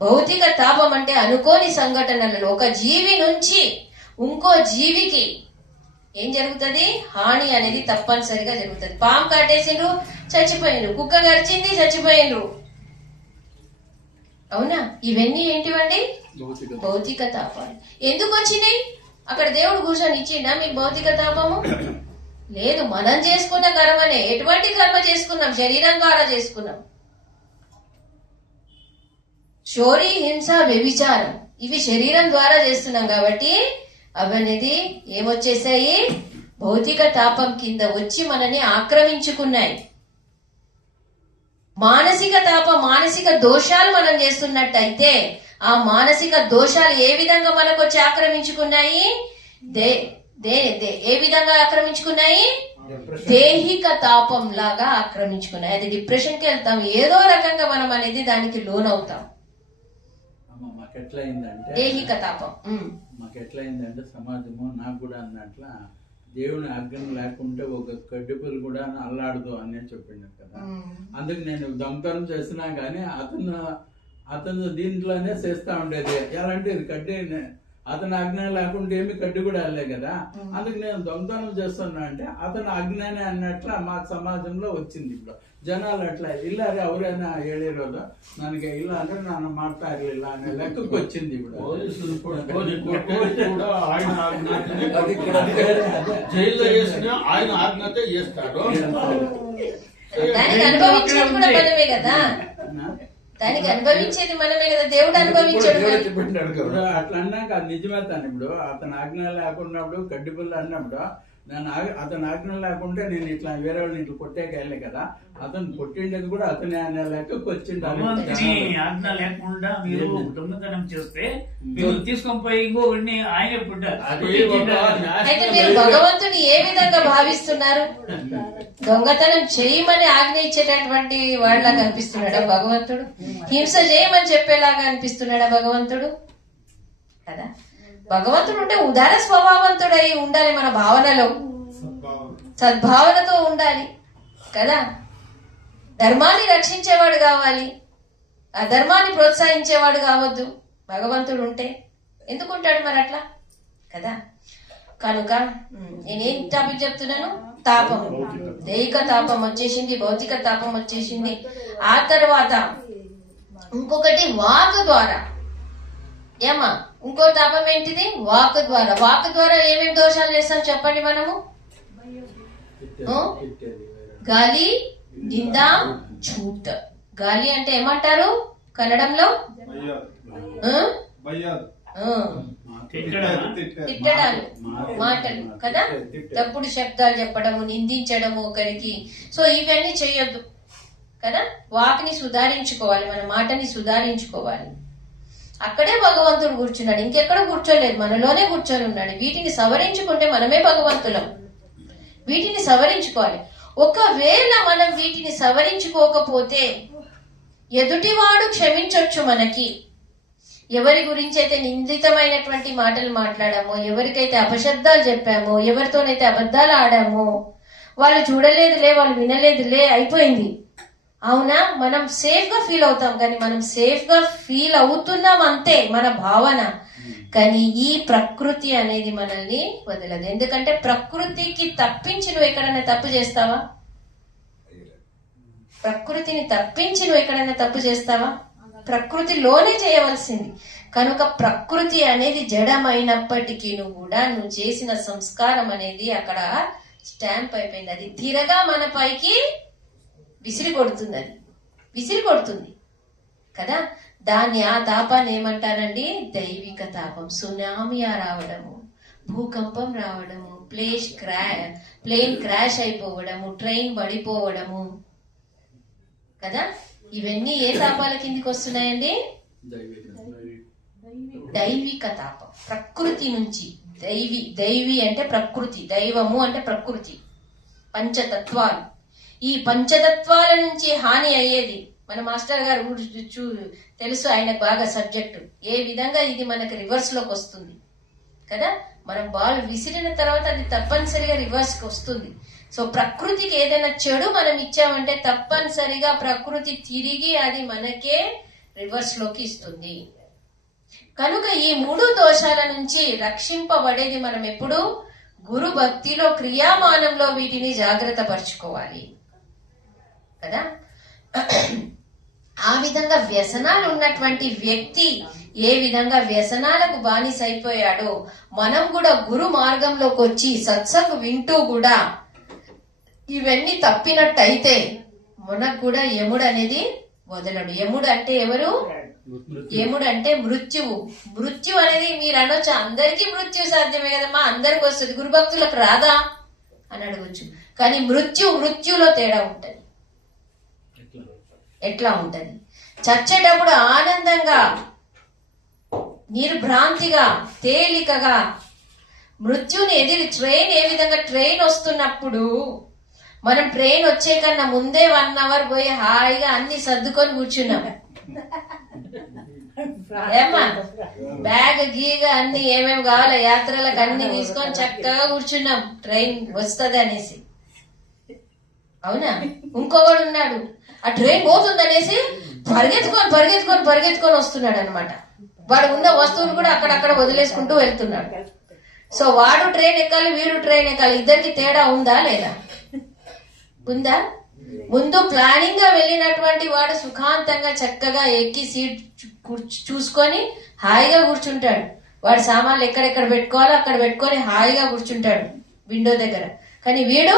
భౌతిక తాపం అంటే అనుకోని సంఘటనలలో ఒక జీవి నుంచి ఇంకో జీవికి ఏం జరుగుతుంది? హాని అనేది తప్పనిసరిగా జరుగుతుంది. పాము కాటేసిండ్రు, చచ్చిపోయిండ్రు. కుక్క గరిచింది, చచ్చిపోయిండ్రు. అవునా? ఇవన్నీ ఏంటివండి? భౌతిక తాపాలు. ఎందుకు వచ్చినాయి? అక్కడ దేవుడు కూర్చొని ఇచ్చిండా మీకు భౌతిక తాపము? లేదు, మనం చేసుకున్న కర్మనే. ఎటువంటి కర్మ చేసుకున్నాం? శరీరం ద్వారా చేసుకున్నాం. చోరీ, హింస, వ్యభిచారం ఇవి శరీరం ద్వారా చేస్తున్నాం కాబట్టి అవనేది ఏమొచ్చేసాయి? భౌతిక తాపం కింద వచ్చి మనని ఆక్రమించుకున్నాయి. మానసిక తాపం, మానసిక దోషాలు మనం చేస్తున్నట్టయితే ఆ మానసిక దోషాలు ఏ విధంగా మనకు వచ్చి ఆక్రమించుకున్నాయి? ఏ విధంగా ఆక్రమించుకున్నాయి? దేహిక తాపం లాగా ఆక్రమించుకున్నాయి. అది డిప్రెషన్కి వెళ్తాం. ఏదో రకంగా మనం అనేది దానికి లోన్ అవుతాం. మాకెట్లయిందంటే దేహిక తాపం. మాకెట్లయిందంటే సమాజము నాకు కూడా అన్నట్ల దేవుని ఆజ్ఞ లేకుంటే ఒక కడ్డిపులు కూడా అల్లాడదు అని చెప్పిండు కదా. అందుకు నేను దొంగతనం చేసినా గానీ అతను దీంట్లోనే చేస్తా ఉండేది. ఎలా అంటే ఇది కడ్డీ, అతని ఆజ్ఞ లేకుంటే ఏమి కడ్డి కూడా వెళ్ళే కదా. అందుకు నేను దొంగతనం చేస్తున్నా అంటే అతని ఆజ్ఞనే అన్నట్ల మా సమాజంలో వచ్చింది. ఇప్పుడు జనాలు అట్లా ఇల్లారి ఎవరైనా ಹೇಳಿರೋದು ನನಗೆ ಇಲ್ಲ ಅಂದ್ರೆ ನಾನು ಮಾಡ್ತಾ ಇರ್ಲಿಲ್ಲ అనే లెక్కకు వచ్చింది. ఇప్పుడు జైల్లో చేసిన ఆయన ఆజ్ఞతే చేస్తాడు. దానికి అనుభవించేది కూడా మనమే కదా. దానికి అనుభవించేది మనమే కదా. దేవుడు అనుభవించాడు. అట్లా అన్నాక అది నిజమే. తాను ఇప్పుడు అతని ఆజ్ఞ లేకున్నప్పుడు కడ్డిపుల్ల అన్నప్పుడు అతని ఆజ్ఞ లేకుంటే నేను ఇట్లా వేరే వాళ్ళని ఇట్లా కొట్టేకెళ్ళే కదా. అతను కొట్టిండేది కూడా అతని అనే లెక్కకు వచ్చిండు. ఆజ్ఞ లేకుండా మీరు దొంగతనం చేస్తే మీరు తీసుకొని పోయి ఇంకోని ఆయన అయితే మీరు భగవంతుని ఏ విధంగా భావిస్తున్నారు? దొంగతనం చేయమని ఆజ్ఞ ఇచ్చేటటువంటి వాళ్ళగా కనిపిస్తున్నాడా భగవంతుడు? హింస చేయమని చెప్పేలాగా అనిపిస్తున్నాడా భగవంతుడు? కదా. భగవంతుడు ఉంటే ఉదార స్వభావంతుడై ఉండాలి. మన భావనలో సద్భావనతో ఉండాలి కదా. ధర్మాన్ని రక్షించేవాడు కావాలి, అధర్మాన్ని ప్రోత్సహించేవాడు కావద్దు. భగవంతుడు ఉంటే ఎందుకుంటాడు మరి అట్లా కదా. కనుక నేనేం టాపిక్ చెప్తున్నాను? తాపం, దైహిక తాపం వచ్చేసింది, భౌతిక తాపం వచ్చేసింది. ఆ తర్వాత ఇంకొకటి వాక్ ద్వారా. ఏమా ఇంకో తాపం ఏంటిది? వాక్ ద్వారా. వాక్ ద్వారా ఏమేమి దోషాలు చేస్తాం చెప్పండి మనము? గాలి, నిందా, झूठ. గాలి అంటే ఏమంటారు కన్నడంలో? తిట్టడాలు, మాటలు కదా, తప్పుడు శబ్దాలు చెప్పడము, నిందించడము ఒకరికి. సో ఇవన్నీ చేయొద్దు కదా. వాక్ని సుధారించుకోవాలి, మన మాటని సుధారించుకోవాలి. అక్కడే భగవంతుడు కూర్చున్నాడు, ఇంకెక్కడ కూర్చోలేదు, మనలోనే కూర్చొని ఉన్నాడు. వీటిని సవరించుకుంటే మనమే భగవంతులం. వీటిని సవరించుకోవాలి. ఒకవేళ మనం వీటిని సవరించుకోకపోతే ఎదుటివాడు క్షమించొచ్చు మనకి. ఎవరి గురించి అయితే నిందితమైనటువంటి మాటలు మాట్లాడామో, ఎవరికైతే అపశబ్దాలు చెప్పామో, ఎవరితోనైతే అబద్ధాలు ఆడామో, వాళ్ళు చూడలేదులే, వాళ్ళు వినలేదులే, అయిపోయింది. అవునా, మనం సేఫ్ గా ఫీల్ అవుతాం. కానీ మనం సేఫ్ గా ఫీల్ అవుతున్నాం అంతే, మన భావన. కానీ ఈ ప్రకృతి అనేది మనల్ని వదలదు. ఎందుకంటే ప్రకృతికి తప్పించి నువ్వు ఎక్కడైనా తప్పు చేస్తావా? ప్రకృతిని తప్పించి నువ్వు ఎక్కడైనా తప్పు చేస్తావా? ప్రకృతిలోనే చేయవలసింది. కనుక ప్రకృతి అనేది జడమైనప్పటికీ కూడా నువ్వు చేసిన సంస్కారం అనేది అక్కడ స్టాంప్ అయిపోయింది. అది తిరగా మన పైకి విసిరి కొడుతుంది. అది విసిరి కొడుతుంది కదా. దాన్ని, ఆ తాపాన్ని ఏమంటారండి? దైవిక తాపం. సునామీ రావడము, భూకంపం రావడము, ప్లేన్ క్రాష్ అయిపోవడము, ట్రైన్ పడిపోవడము కదా. ఇవన్నీ ఏ తాపాల కిందికి వస్తున్నాయండి? దైవిక తాపం. ప్రకృతి నుంచి. దైవి అంటే ప్రకృతి, దైవము అంటే ప్రకృతి, పంచతత్వాలు. ఈ పంచతత్వాల నుంచి హాని అయ్యేది. మన మాస్టర్ గారు తెలుసు, ఆయనకు బాగా సబ్జెక్టు. ఏ విధంగా ఇది మనకి రివర్స్ లోకి వస్తుంది కదా. మనం బాల్ విసిరిన తర్వాత అది తప్పనిసరిగా రివర్స్ కి వస్తుంది. సో ప్రకృతికి ఏదైనా చెడు మనం ఇచ్చామంటే తప్పనిసరిగా ప్రకృతి తిరిగి అది మనకే రివర్స్ లోకి ఇస్తుంది. కనుక ఈ 3 దోషాల నుంచి రక్షింపబడేది మనం ఎప్పుడు గురు భక్తిలో, క్రియామానంలో వీటిని జాగ్రత్త పరచుకోవాలి కదా. ఆ విధంగా వ్యసనాలు ఉన్నటువంటి వ్యక్తి ఏ విధంగా వ్యసనాలకు బానిస అయిపోయాడో, మనం కూడా గురు మార్గంలోకి వచ్చి సత్సంగ్ వింటూ కూడా ఇవన్నీ తప్పినట్టయితే మనకు కూడా యముడు అనేది వదలడు. యముడు అంటే ఎవరు? యముడు అంటే మృత్యువు. మృత్యు అనేది మీరు అనొచ్చు, అందరికీ మృత్యు సాధ్యమే కదమ్మా, అందరికి వస్తుంది, గురుభక్తులకు రాదా అని అడగొచ్చు. కానీ మృత్యులో తేడా ఉంటది. ఎట్లా ఉంటది? చచ్చేటప్పుడు ఆనందంగా, నిర్భ్రాంతిగా, తేలికగా మృత్యుని ఎదిరి ట్రైన్ ఏ విధంగా ట్రైన్ వస్తున్నప్పుడు మనం ట్రైన్ వచ్చే కన్నా ముందే 1 అవర్ పోయి హాయిగా అన్ని సర్దుకొని కూర్చున్నాం. ఏమ్మా, బ్యాగ్ గీగ అన్ని ఏమేమి కావాలో యాత్రలకు అన్ని తీసుకొని చక్కగా కూర్చున్నాం, ట్రైన్ వస్తుంది అనేసి. అవునా? ఇంకొకడు ఉన్నాడు, ఆ ట్రైన్ పోతుంది అనేసి పరిగెత్తుకొని వస్తున్నాడు అనమాట. వాడు ఉన్న వస్తువులు కూడా అక్కడక్కడ వదిలేసుకుంటూ వెళ్తున్నాడు. సో వాడు ట్రైన్ ఎక్కాలి, వీడు ట్రైన్ ఎక్కాలి. ఇద్దరికి తేడా ఉందా లేదా? ఉందా? ముందు ప్లానింగ్ గా వెళ్ళినటువంటి వాడు సుఖాంతంగా చక్కగా ఎక్కి సీట్ చూసుకొని హాయిగా కూర్చుంటాడు. వాడు సామాన్లు ఎక్కడెక్కడ పెట్టుకోవాలో అక్కడ పెట్టుకొని హాయిగా కూర్చుంటాడు విండో దగ్గర. కానీ వీడు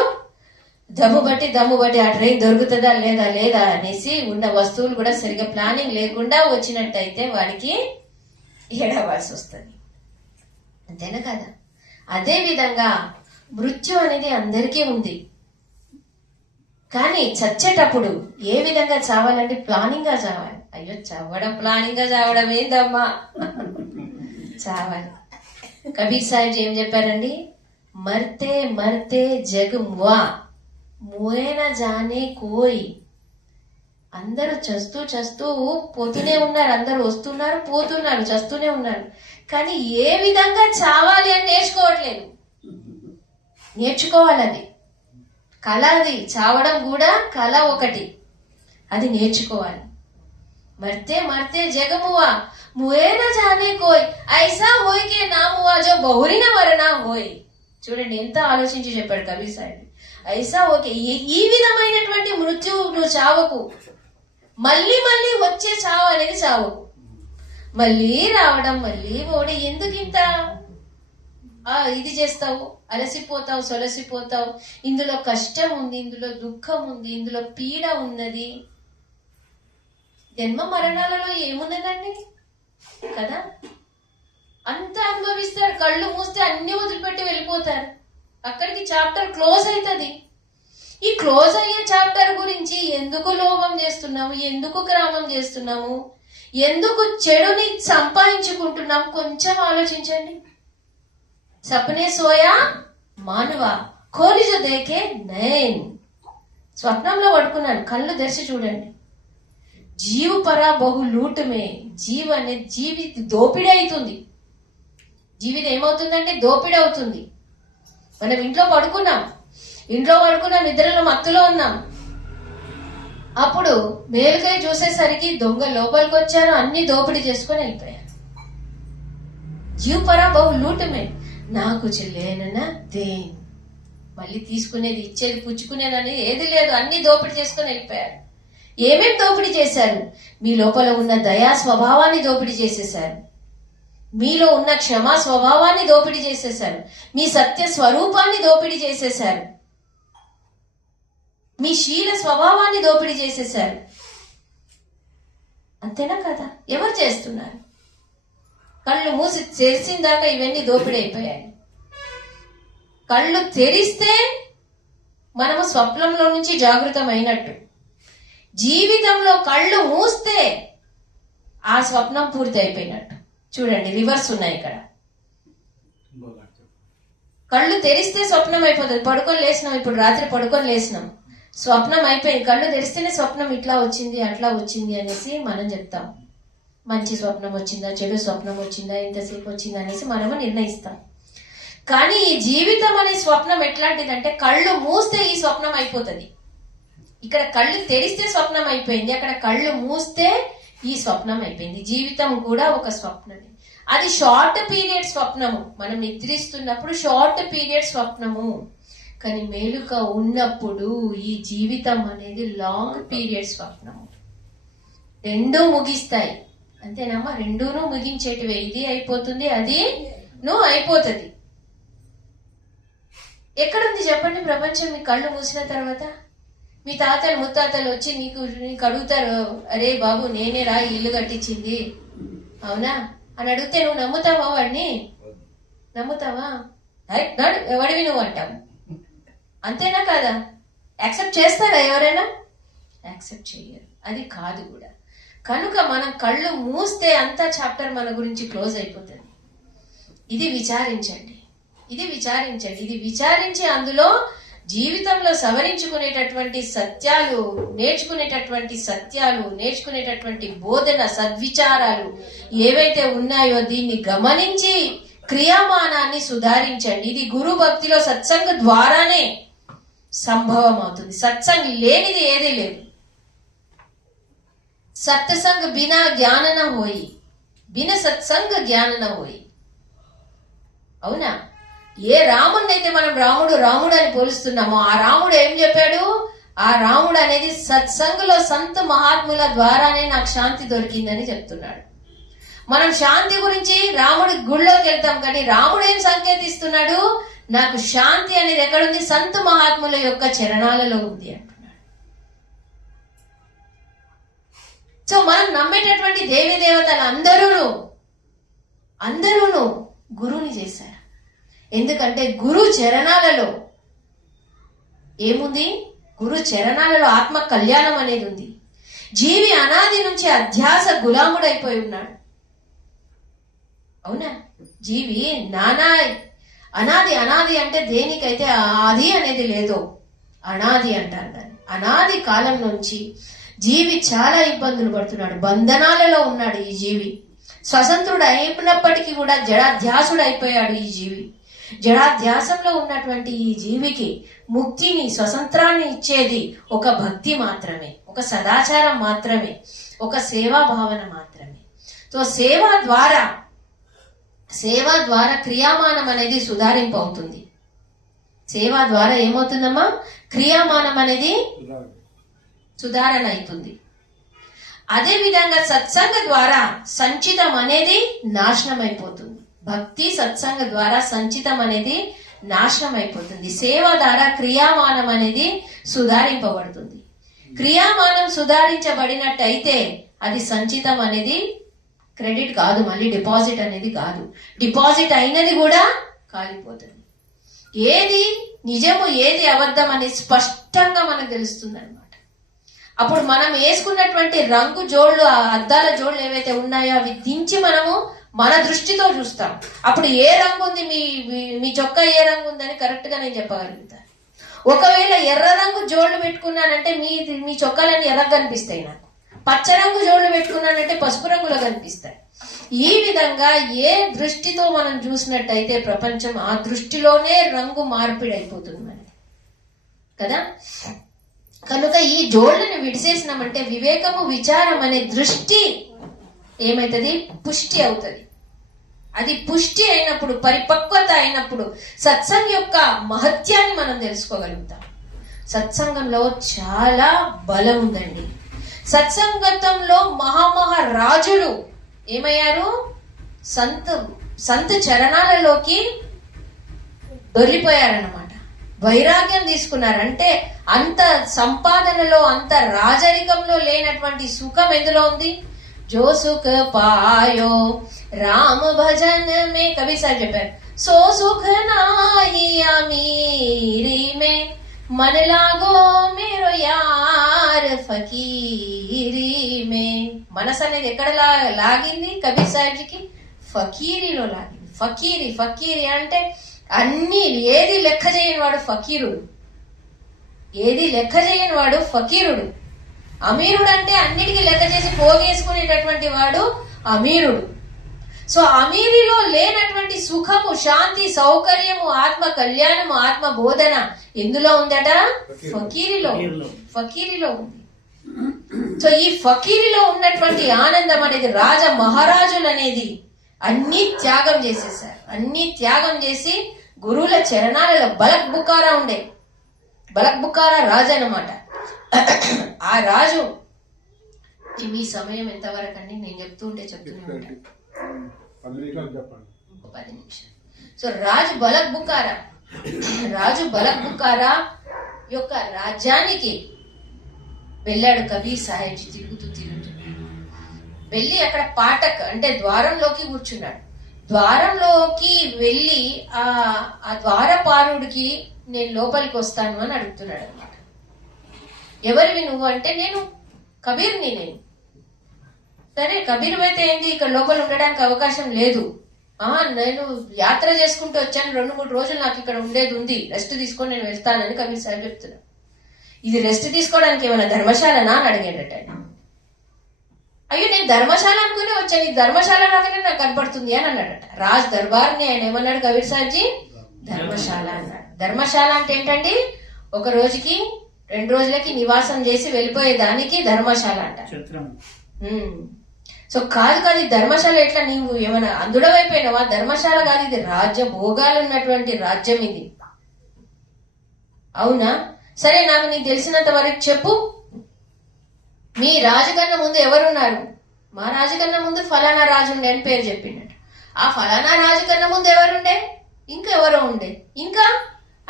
దమ్ము బట్టి ఆ ట్రైన్ దొరుకుతుందా లేదా అనేసి ఉన్న వస్తువులు కూడా సరిగా ప్లానింగ్ లేకుండా వచ్చినట్టయితే వాడికి ఏడవలసి వస్తుంది. అంతేనా కదా? అదే విధంగా మృత్యు అనేది అందరికీ ఉంది. కానీ చచ్చేటప్పుడు ఏ విధంగా చావాలంటే ప్లానింగ్ గా చావాలి. అయ్యో ప్లానింగ్ గా చావడం ఏందమ్మా, చావాలి. కబీర్ సాహెబ్ ఏం చెప్పారండి? మర్తే జగ్ మువా, ముయేన జానే కోయి. అందరూ చస్తూ పోతూనే ఉన్నారు, అందరూ వస్తున్నారు, పోతున్నారు, చస్తూనే ఉన్నారు. కానీ ఏ విధంగా చావాలి అని నేర్చుకోవాలి. కళ అది, చావడం కూడా కళ ఒకటి, అది నేర్చుకోవాలి. మర్తే జగమువా ముయేన జానే కోయ్, ఐసా హోయ్ కే నా మువా జో బహురిన మరనా హోయ్. చూడండి ఎంత ఆలోచించి చెప్పాడు కబీర్ సాహెబ్. ఐసా ఓకే, ఈ విధమైనటువంటి మృత్యువు నువ్వు చావకు. మళ్ళీ మళ్ళీ వచ్చే చావు అనేది చావు, మళ్ళీ రావడం, మళ్ళీ పోవడం. ఎందుకు ఇంత ఇది చేస్తావు? అలసిపోతావు, సొలసిపోతావు. ఇందులో కష్టం ఉంది, ఇందులో దుఃఖం ఉంది, ఇందులో పీడ ఉన్నది. జన్మ మరణాలలో ఏమున్నదండి కదా? అంత అనుభవిస్తారు. కళ్ళు మూస్తే అన్ని వదిలిపెట్టి వెళ్ళిపోతారు. అక్కడికి చాప్టర్ క్లోజ్ అవుతుంది. ఈ క్లోజ్ అయ్యే చాప్టర్ గురించి ఎందుకు లోభం చేస్తున్నాము, ఎందుకు క్రామం చేస్తున్నాము, ఎందుకు చెడుని సంపాదించుకుంటున్నాము? కొంచెం ఆలోచించండి. సపనే సోయా మానవా ఖోలి జో దేఖే నైన్. స్వప్నంలో పడుకున్నాను, కళ్ళు తెరిచి చూడండి. జీవు పరా బహు లూటమే. జీవ అనేది జీవి దోపిడీ అవుతుంది. జీవితం ఏమవుతుందంటే దోపిడీ అవుతుంది. మనం ఇంట్లో పడుకున్నాం, నిద్రలో మత్తులో ఉన్నాం. అప్పుడు మేలుకై చూసేసరికి దొంగ లోపలికి వచ్చారు, అన్ని దోపిడీ చేసుకొని వెళ్ళిపోయారు. జీవ పరా బహు లూటమే. నాకు చెల్లేనన్నా దేన్. మళ్ళీ తీసుకునేది, ఇచ్చేది, పుచ్చుకునేది అనేది ఏది లేదు. అన్ని దోపిడీ చేసుకొని వెళ్ళిపోయారు. ఏమేం దోపిడీ చేశారు? మీ లోపల ఉన్న దయా స్వభావాన్ని దోపిడీ చేసేశారు. మీలో ఉన్న క్షమా స్వభావాన్ని దోపిడీ చేసేశారు. మీ సత్య స్వరూపాన్ని దోపిడీ చేసేశారు. మీ శీల స్వభావాన్ని దోపిడీ చేసేశారు. అంతేనా కదా? ఎవరు చేస్తున్నారు? కళ్ళు మూసి తెరిచిన దాకా ఇవన్నీ దోపిడీ అయిపోయాయి. కళ్ళు తెరిస్తే మనము స్వప్నంలో నుంచి జాగృతమైనట్టు. జీవితంలో కళ్ళు మూస్తే ఆ స్వప్నం పూర్తి అయిపోయినట్టు. చూడండి, రివర్స్ ఉన్నాయి ఇక్కడ. కళ్ళు తెరిస్తే స్వప్నం అయిపోతుంది. పడుకొని లేసినాం, ఇప్పుడు రాత్రి పడుకొని లేసినాం, స్వప్నం అయిపోయింది. కళ్ళు తెరిస్తేనే స్వప్నం ఇట్లా వచ్చింది, అట్లా వచ్చింది అనేసి మనం చెప్తాం. మంచి స్వప్నం వచ్చిందా, చెడు స్వప్నం వచ్చిందా, ఎంతసేపు వచ్చిందా అనేసి మనము నిర్ణయిస్తాం. కానీ ఈ జీవితం అనే స్వప్నం ఎట్లాంటిదంటే కళ్ళు మూస్తే ఈ స్వప్నం అయిపోతుంది. ఇక్కడ కళ్ళు తెరిస్తే స్వప్నం అయిపోయింది, అక్కడ కళ్ళు మూస్తే ఈ స్వప్నం అయిపోయింది. జీవితం కూడా ఒక స్వప్నమే. అది షార్ట్ పీరియడ్ స్వప్నము. మనం నిద్రిస్తున్నప్పుడు షార్ట్ పీరియడ్ స్వప్నము. కానీ మేలుక ఉన్నప్పుడు ఈ జీవితం అనేది లాంగ్ పీరియడ్ స్వప్నము. రెండూ ముగిస్తాయి. అంతేనమ్మా? రెండూను ముగించేటివే. ఇది అయిపోతుంది, అది అయిపోతుంది. ఎక్కడుంది చెప్పండి ప్రపంచం? మీ కళ్ళు మూసిన తర్వాత మీ తాతలు ముత్తాతలు వచ్చి నీకు అడుగుతారు, అరే బాబు నేనే రా ఇల్లు కట్టించింది, అవునా అని అడిగితే నువ్వు నమ్ముతావా? వాడిని నమ్ముతావా? ఎవడివి నువ్వు అంటావు. అంతేనా కాదా? యాక్సెప్ట్ చేస్తారా ఎవరైనా? యాక్సెప్ట్ చెయ్యరు. అది కాదు కూడా. కనుక మనం కళ్ళు మూస్తే అంతా చాప్టర్ మన గురించి క్లోజ్ అయిపోతుంది. ఇది విచారించండి, ఇది విచారించి అందులో జీవితంలో సవరించుకునేటటువంటి సత్యాలు, నేర్చుకునేటటువంటి బోధన, సద్విచారాలు ఏవైతే ఉన్నాయో దీన్ని గమనించి క్రియామానాన్ని సుధారించండి. ఇది గురు భక్తిలో సత్సంగ ద్వారానే సంభవం అవుతుంది. సత్సంగ్ లేనిది ఏదీ లేదు. సత్సంగ్ బినా జ్ఞాన న హోయి, బిన సత్సంగ జ్ఞాన న హోయి. అవునా? ఏ రాముడిని అయితే మనం రాముడు అని పోలుస్తున్నామో ఆ రాముడు ఏం చెప్పాడు? ఆ రాముడు అనేది సత్సంగులో సంత మహాత్ముల ద్వారానే నాకు శాంతి దొరికిందని చెప్తున్నాడు. మనం శాంతి గురించి రాముడి గుళ్ళోకి వెళ్తాం, కానీ రాముడు ఏం సంకేతిస్తున్నాడు? నాకు శాంతి అనేది ఎక్కడుంది? సంత మహాత్ముల యొక్క చరణాలలో ఉంది అంటున్నాడు. సో మనం నమ్మేటటువంటి దేవీ దేవతలు అందరూను గురువుని చేశారు. ఎందుకంటే గురు చరణాలలో ఏముంది? గురు చరణాలలో ఆత్మ కళ్యాణం అనేది ఉంది. జీవి అనాది నుంచి అధ్యాస గులాముడైపోయి ఉన్నాడు. అవునా? జీవి అనాది అంటే దేనికైతే ఆది అనేది లేదో అనాది అంటారు దాన్ని. అనాది కాలం నుంచి జీవి చాలా ఇబ్బందులు పడుతున్నాడు, బంధనాలలో ఉన్నాడు. ఈ జీవి స్వతంత్రుడు అయినప్పటికీ కూడా జడాధ్యాసుడు అయిపోయాడు. ఈ జీవి జడాధ్యాసంలో ఉన్నటువంటి ఈ జీవికి ముక్తిని, స్వతంత్రాన్ని ఇచ్చేది ఒక భక్తి మాత్రమే, ఒక సదాచారం మాత్రమే, ఒక సేవా భావన మాత్రమే. సో సేవ ద్వారా క్రియామానం అనేది సుధారింపు అవుతుంది. సేవ ద్వారా ఏమవుతుందమ్మా? క్రియామానం అనేది సుధారణ అవుతుంది. అదే విధంగా సత్సంగ ద్వారా సంచితం అనేది నాశనం అయిపోతుంది. భక్తి సత్సంగ ద్వారా సంచితం అనేది నాశనం అయిపోతుంది. సేవ ద్వారా క్రియామానం అనేది సుధారింపబడుతుంది. క్రియామానం సుధారించబడినట్టయితే అది సంచితం అనేది క్రెడిట్ కాదు, మళ్ళీ డిపాజిట్ అనేది కాదు. డిపాజిట్ అయినది కూడా కాలిపోతుంది. ఏది నిజము ఏది అబద్ధం అనేది స్పష్టంగా మనకు తెలుస్తుంది అనమాట. అప్పుడు మనం వేసుకున్నటువంటి రంగు జోళ్లు, ఆ అద్దాల జోళ్లు ఏవైతే ఉన్నాయో అవి దించి మనము మన దృష్టితో చూస్తాం. అప్పుడు ఏ రంగు ఉంది, మీ చొక్కా ఏ రంగు ఉందని కరెక్ట్ గా నేను చెప్పగలుగుతాను. ఒకవేళ ఎర్ర రంగు జోళ్లు పెట్టుకున్నానంటే మీ చొక్కాలన్నీ ఎర్రగా కనిపిస్తాయి. నాకు పచ్చ రంగు జోళ్లు పెట్టుకున్నానంటే పసుపు రంగులో కనిపిస్తాయి. ఈ విధంగా ఏ దృష్టితో మనం చూసినట్టయితే ప్రపంచం ఆ దృష్టిలోనే రంగు మార్పిడి అయిపోతుంది మనకి కదా. కనుక ఈ జోళ్లను విడిసేసినామంటే వివేకము విచారం అనే దృష్టి ఏమైతుంది, పుష్టి అవుతుంది. అది పుష్టి అయినప్పుడు, పరిపక్వత అయినప్పుడు సత్సంగం యొక్క మహత్యాన్ని మనం తెలుసుకోగలుగుతాం. సత్సంగంలో చాలా బలం ఉందండి. సత్సంగతంలో మహారాజులు ఏమయ్యారు, సంత చరణాలలోకి దొర్లిపోయారన్నమాట. వైరాగ్యం తీసుకున్నారంటే అంత సంపాదనలో, అంత రాజరికంలో లేనటువంటి సుఖం ఎందులో ఉంది. జో సుఖ పాయో రామ భజన్ మే, కవి సార్ చెప్పారు, సో సుఖ నాహి అమీరీ మే मन लागो मेरो యార్ ఫకీరీ మే. మనసు అనేది ఎక్కడ లాగింది కబీర్ సాహెబ్జీకి? ఫకీరీలో లాగింది. ఫకీరీ అంటే అన్ని, ఏది లెక్క చేయని వాడు ఫకీరుడు, ఏది లెక్క చేయని వాడు ఫకీరుడు. అమీరుడు అంటే అన్నిటికీ లెక్క చేసి పోగేసుకునేటటువంటి వాడు అమీరుడు. సో అమీరిలో లేనటువంటి సుఖము, శాంతి, సౌకర్యము, ఆత్మ కళ్యాణము, ఆత్మ బోధన ఎందులో ఉందట? ఫకీరిలో ఉంది. సో ఈ ఫకీరిలో ఉన్నటువంటి ఆనందం అనేది మహారాజులు అనేది అన్ని త్యాగం చేసేసారు. అన్ని త్యాగం చేసి గురువుల చరణాలలో బలక్ బుకారా ఉండే, బలక్ బుకారా రాజు అన్నమాట. ఆ రాజు, మీ సమయం ఎంతవరకు అండి? నేను చెప్తూనే ఉంటాను, 10 నిమిషాలు. సో రాజు బలక్ బుకారా యొక్క రాజ్యానికి వెళ్ళాడు కబీర్ సాహెబ్జీ. తిరుగుతూ వెళ్ళి అక్కడ పాఠక్ అంటే ద్వారంలోకి కూర్చున్నాడు. ద్వారంలోకి వెళ్ళి ఆ ద్వారపాలుడికి నేను లోపలికి వస్తాను అని అడుగుతున్నాడు అనమాట. ఎవరివి నువ్వు అంటే, నేను కబీర్ని. నేను సరే కబీర్ అయితే ఏంది, ఇక్కడ లోపల ఉండడానికి అవకాశం లేదు, నేను యాత్ర చేసుకుంటూ వచ్చాను, 2-3 రోజులు నాకు ఇక్కడ ఉండేది ఉంది, రెస్ట్ తీసుకొని నేను వెళ్తానని కబీర్ సాహెబ్ చెప్తున్నా. ఇది రెస్ట్ తీసుకోవడానికి ఏమైనా ధర్మశాలనా అని అడిగాడట ఆయన. అయ్యో నేను ధర్మశాల అనుకునే వచ్చాను, ఈ ధర్మశాల లాగానే నాకు కనపడుతుంది అని అన్నాడట. రాజ్ దర్బార్ని ఆయన ఏమన్నాడు కబీర్ సాహెబ్జీ? ధర్మశాల అన్నాడు. ధర్మశాల అంటే ఏంటండి? 1 రోజుకి 2 రోజులకి నివాసం చేసి వెళ్ళిపోయేదానికి ధర్మశాల అంట. సో కాదు ఈ ధర్మశాల ఎట్లా, నీవు ఏమైనా అందుడవైపోయినావా? ధర్మశాల కాదు, ఇది రాజ్య భోగాలు ఉన్నటువంటి రాజ్యం ఇది. అవునా? సరే నాకు నీకు తెలిసినంత వరకు చెప్పు, మీ రాజు కన్నా ముందు ఎవరున్నారు? మా రాజు కన్నా ముందు ఫలానా రాజు ఉండే అని పేరు చెప్పిండట. ఆ ఫలానా రాజు కన్నా ముందు ఎవరుండే? ఇంకా ఎవరో ఉండే, ఇంకా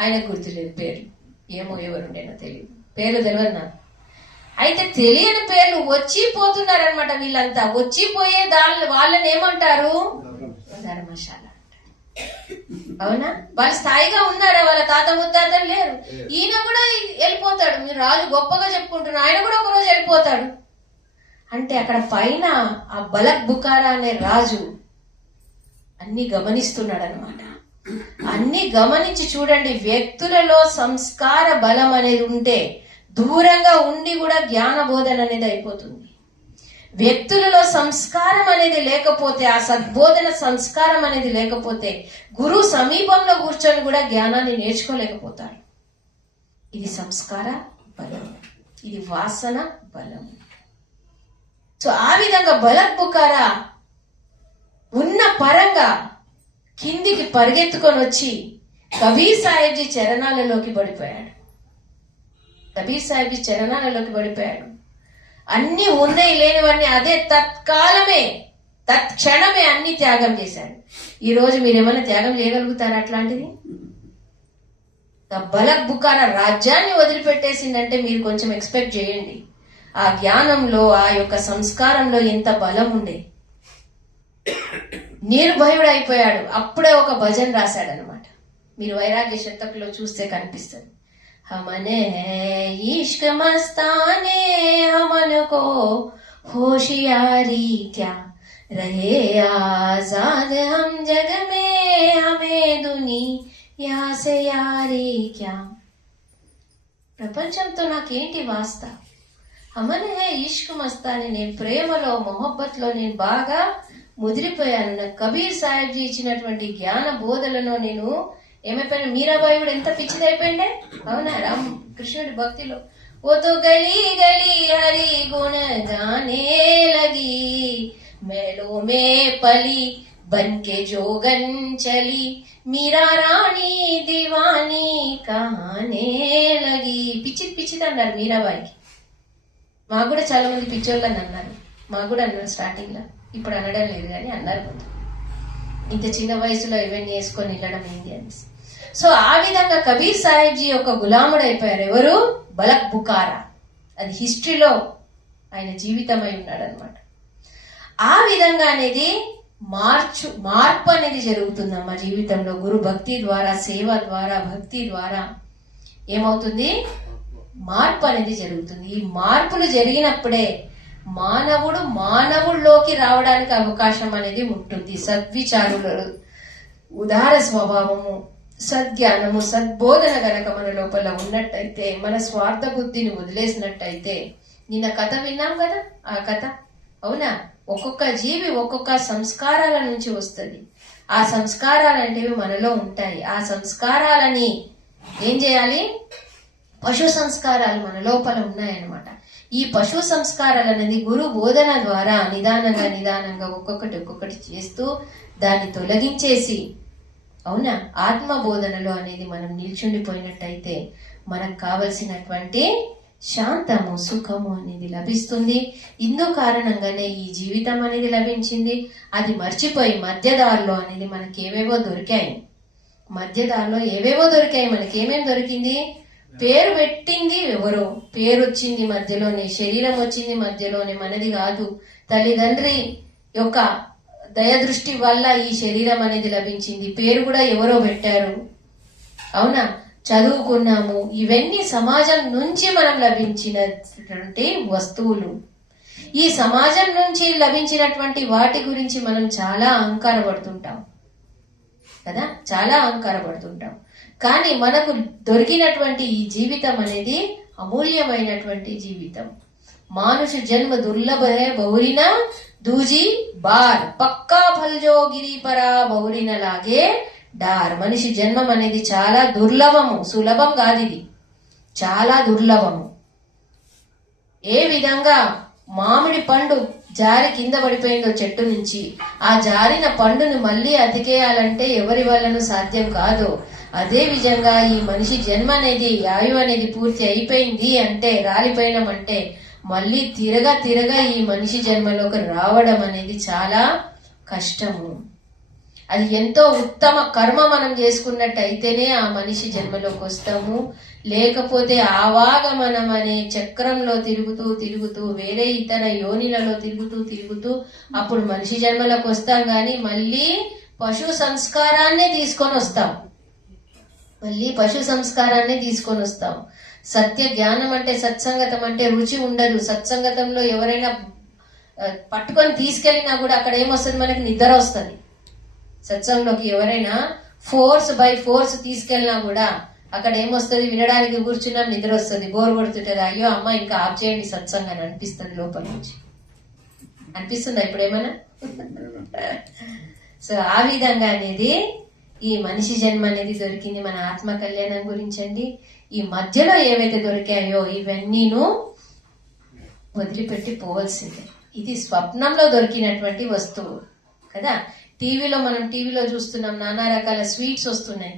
ఆయనకు గుర్తులేదు పేరు, ఏమో ఎవరుండేనో తెలియదు, పేర్లు తెలియదు నాకు. అయితే తెలియని పేర్లు వచ్చి పోతున్నారనమాట. వీళ్ళంతా వచ్చిపోయే వాళ్ళని ఏమంటారు? ధర్మశాల అంటారు. అవునా? వాళ్ళు స్థాయిగా ఉన్నారా? వాళ్ళ తాత ముత్తాతలు లేరు. ఈయన కూడా వెళ్ళిపోతాడు. మీరు రాజు గొప్పగా చెప్పుకుంటున్నారు, ఆయన కూడా 1 రోజు వెళ్ళిపోతాడు. అంటే అక్కడ పైన ఆ బలక్ బుకారా అనే రాజు అన్ని గమనిస్తున్నాడు అనమాట. అన్ని గమనించి చూడండి, వ్యక్తులలో సంస్కార బలం అనేది ఉంటే దూరంగా ఉండి కూడా జ్ఞాన బోధన అనేది అయిపోతుంది. వ్యక్తులలో సంస్కారం అనేది లేకపోతే, ఆ సద్బోధన సంస్కారం అనేది లేకపోతే గురువు సమీపంలో కూర్చొని కూడా జ్ఞానాన్ని నేర్చుకోలేకపోతారు. ఇది సంస్కార బలం, ఇది వాసన బలం. సో ఆ విధంగా బలక్ బుకారా ఉన్న పరంగా కిందికి పరిగెత్తుకొని వచ్చి కబీర్ సాహెబ్జీ చరణాలలోకి పడిపోయాడు. అన్ని ఉన్నాయి లేనివన్నీ అదే తత్కాలమే తత్క్షణమే అన్ని త్యాగం చేశాడు. ఈ రోజు మీరేమైనా త్యాగం చేయగలుగుతారా అట్లాంటిది? బలక్ బుకారా రాజ్యాన్ని వదిలిపెట్టేసిందంటే మీరు కొంచెం ఎక్స్పెక్ట్ చేయండి ఆ జ్ఞానంలో, ఆ యొక్క సంస్కారంలో ఎంత బలం ఉండే. నిర్భయుడు అయిపోయాడు. అప్పుడే ఒక భజన రాశాడనమాట. మీరు వైరాగ్య శతకలో చూస్తే కనిపిస్తుంది. हमने है इश्क मस्ताने हमन को होशियारी क्या रहे आजाद हम जग में हमें दुनिया से यारी क्या. ప్రపంచంతో నాకేంటి వాస్తా? హమన్ హే ఇష్క్ మస్తాని, నేను ప్రేమలో మొహబ్బత్లో నేను బాగా ముదిరిపోయాను. నాకు కబీర్ సాహెబ్ జీ ఇచ్చినటువంటి జ్ఞాన బోధలను నేను ఏమైపోయాను. మీరాబాయి కూడా ఎంత పిచ్చిదైపోయిండే. అవునా? రామ్ కృష్ణుడి భక్తిలో ఓ తో గలీ గలీ హరి గుణ గానే లగి మేలో మే పలి బన్కే జోగన్ చలి మీరా రాణి దివానీ కహానే లగి. పిచ్చిది అన్నారు మీరాబాయికి. మాకు కూడా చాలా మంది పిచ్చోళ్ళని అన్నారు. మాకు కూడా అన్నారు స్టార్టింగ్ లో, ఇప్పుడు అనడం లేదు కానీ అన్నారు కొంత. ఇంత చిన్న వయసులో ఇవన్నీ వేసుకొని వెళ్ళడం ఏంటి అనేసి. సో ఆ విధంగా కబీర్ సాహెబ్ జీ ఒక గులాముడు అయిపోయారు. ఎవరు? బలక్ బుకారా. అది హిస్టరీలో ఆయన జీవితం అయి ఉన్నాడు అనమాట. ఆ విధంగా అనేది మార్పు అనేది జరుగుతుంది మా జీవితంలో. గురు భక్తి ద్వారా, సేవ ద్వారా, భక్తి ద్వారా ఏమవుతుంది? మార్పు అనేది జరుగుతుంది. ఈ మార్పులు జరిగినప్పుడే మానవుల్లోకి రావడానికి అవకాశం అనేది ఉంటుంది. సద్విచారులు, ఉదార స్వభావము, సద్జ్ఞానము, సద్బోధన గనక మన లోపల ఉన్నట్టయితే, మన స్వార్థ బుద్ధిని వదిలేసినట్టయితే, నిన్న కథ విన్నాం కదా, ఆ కథ అవునా? ఒక్కొక్క జీవి ఒక్కొక్క సంస్కారాల నుంచి వస్తుంది. ఆ సంస్కారాలు అనేవి మనలో ఉంటాయి. ఆ సంస్కారాలని ఏం చేయాలి? పశు సంస్కారాలు మన లోపల ఉన్నాయన్నమాట. ఈ పశు సంస్కారాలు అనేది గురు బోధన ద్వారా నిదానంగా ఒక్కొక్కటి చేస్తూ దాన్ని తొలగించేసి, అవునా, ఆత్మ బోధనలో అనేది మనం నిల్చుండిపోయినట్టయితే మనకు కావలసినటువంటి శాంతము, సుఖము అనేది లభిస్తుంది. ఇందు కారణంగానే ఈ జీవితం అనేది లభించింది. అది మర్చిపోయి మధ్యదారిలో అనేది మనకి ఏవేవో దొరికాయి. మనకి ఏమేమి దొరికింది? పేరు పెట్టింది ఎవరో, పేరు వచ్చింది మధ్యలోనే, శరీరం వచ్చింది మధ్యలోనే, మనది కాదు. తల్లిదండ్రి యొక్క దయదృష్టి వల్ల ఈ శరీరం అనేది లభించింది. పేరు కూడా ఎవరో పెట్టారు. అవునా? చదువుకున్నాము. ఇవన్నీ సమాజం నుంచి మనం లభించినటువంటి వస్తువులు. ఈ సమాజం నుంచి లభించినటువంటి వాటి గురించి మనం చాలా అహంకారపడుతుంటాం కదా, చాలా అహంకారపడుతుంటాం. కానీ మనకు దొరికినటువంటి ఈ జీవితం అనేది అమూల్యమైనటువంటి జీవితం. మానుష జన్మ దుర్లభ హై బహురిన దూజీ బార్ పక్కా ఫల్జో గిరిపరా బహురిన లాగే డార్. మనిషి జన్మం అనేది చాలా దుర్లభము, సులభం కాదు. ఇది చాలా దుర్లభము. ఏ విధంగా మామిడి పండు జారి కింద పడిపోయిందో చెట్టు నుంచి, ఆ జారిన పండును మళ్ళీ అతికేయాలంటే ఎవరి వల్లను సాధ్యం కాదు. అదే విధంగా ఈ మనిషి జన్మ అనేది, ఆయువు అనేది పూర్తి అయిపోయింది అంటే, రాలిపోయినామంటే మళ్ళీ తిరగా ఈ మనిషి జన్మలోకి రావడం అనేది చాలా కష్టము. అది ఎంతో ఉత్తమ కర్మ మనం చేసుకున్నట్టయితేనే ఆ మనిషి జన్మలోకి వస్తాము. లేకపోతే ఆవాగమనం అనే చక్రంలో తిరుగుతూ వేరే ఇతర యోనిలలో తిరుగుతూ అప్పుడు మనిషి జన్మలోకి వస్తాం. గాని మళ్ళీ పశు సంస్కారాన్ని తీసుకొని వస్తాం. సత్య జ్ఞానం అంటే, సత్సంగతం అంటే రుచి ఉండదు. సత్సంగతంలో ఎవరైనా పట్టుకొని తీసుకెళ్ళినా కూడా అక్కడ ఏమొస్తుంది? మనకి నిద్ర వస్తుంది. సత్సంగంలోకి ఎవరైనా బై ఫోర్స్ తీసుకెళ్ళినా కూడా అక్కడ ఏమొస్తుంది? వినడానికి కూర్చున్నాం, నిద్ర వస్తుంది, బోర్ కొడుతుంటది. అయ్యో అమ్మ ఇంకా ఆఫ్ చేయండి సత్సంగం అని అనిపిస్తుంది లోపల నుంచి. అనిపిస్తుందా ఇప్పుడేమన్నా? సో ఆ విధంగా అనేది ఈ మనిషి జన్మ అనేది దొరికింది మన ఆత్మ కళ్యాణం గురించండి. ఈ మధ్యలో ఏవైతే దొరికాయో ఇవన్నీను వదిలిపెట్టి పోవాల్సిందే. ఇది స్వప్నంలో దొరికినటువంటి వస్తువు కదా. మనం టీవీలో చూస్తున్నాం, నానా రకాల స్వీట్స్ వస్తున్నాయి.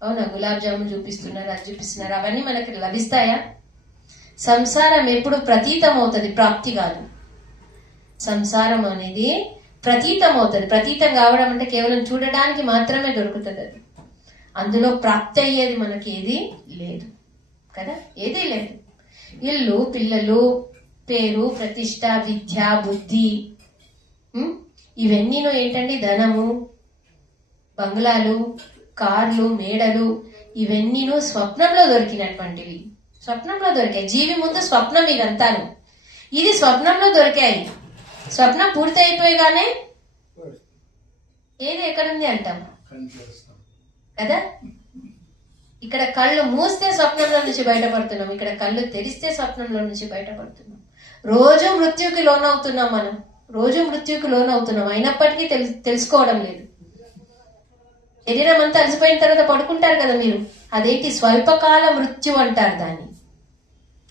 అవునా? గులాబ్ జామున్ చూపిస్తున్నారు, అది చూపిస్తున్నారు. అవన్నీ మనకి లభిస్తాయా? సంసారం ఎప్పుడు ప్రతీతం అవుతుంది, ప్రాప్తి కాదు. సంసారం అనేది ప్రతీతం అవుతుంది. ప్రతీతం కావడం అంటే కేవలం చూడడానికి మాత్రమే దొరుకుతుంది అది. అందులో ప్రాప్తి అయ్యేది మనకి ఏది లేదు కదా, ఏదీ లేదు. ఇల్లు, పిల్లలు, పేరు, ప్రతిష్ట, విద్య, బుద్ధి, ఇవన్నీ ఏంటండి, ధనము, బంగ్లాలు, కార్లు, మేడలు, ఇవన్నీ స్వప్నంలో దొరికినటువంటివి. స్వప్నంలో దొరికాయి. జీవి ముందు స్వప్నం ఇవంతాను. ఇది స్వప్నంలో దొరికాయి. స్వప్నం పూర్తి అయిపోయగానే ఏది ఎక్కడుంది అంటాం కదా. ఇక్కడ కళ్ళు మూస్తే స్వప్నంలో నుంచి బయటపడుతున్నాం, ఇక్కడ కళ్ళు తెరిస్తే స్వప్నంలో నుంచి బయటపడుతున్నాం. రోజు మృత్యుకి లోనవుతున్నాం మనం, రోజు మృత్యుకి లోనవుతున్నాం. అయినప్పటికీ తెలుసుకోవడం లేదు. శరీరం అంతా అలసిపోయిన తర్వాత పడుకుంటారు కదా మీరు, అదేంటి స్వల్పకాల మృత్యు అంటారు దాన్ని.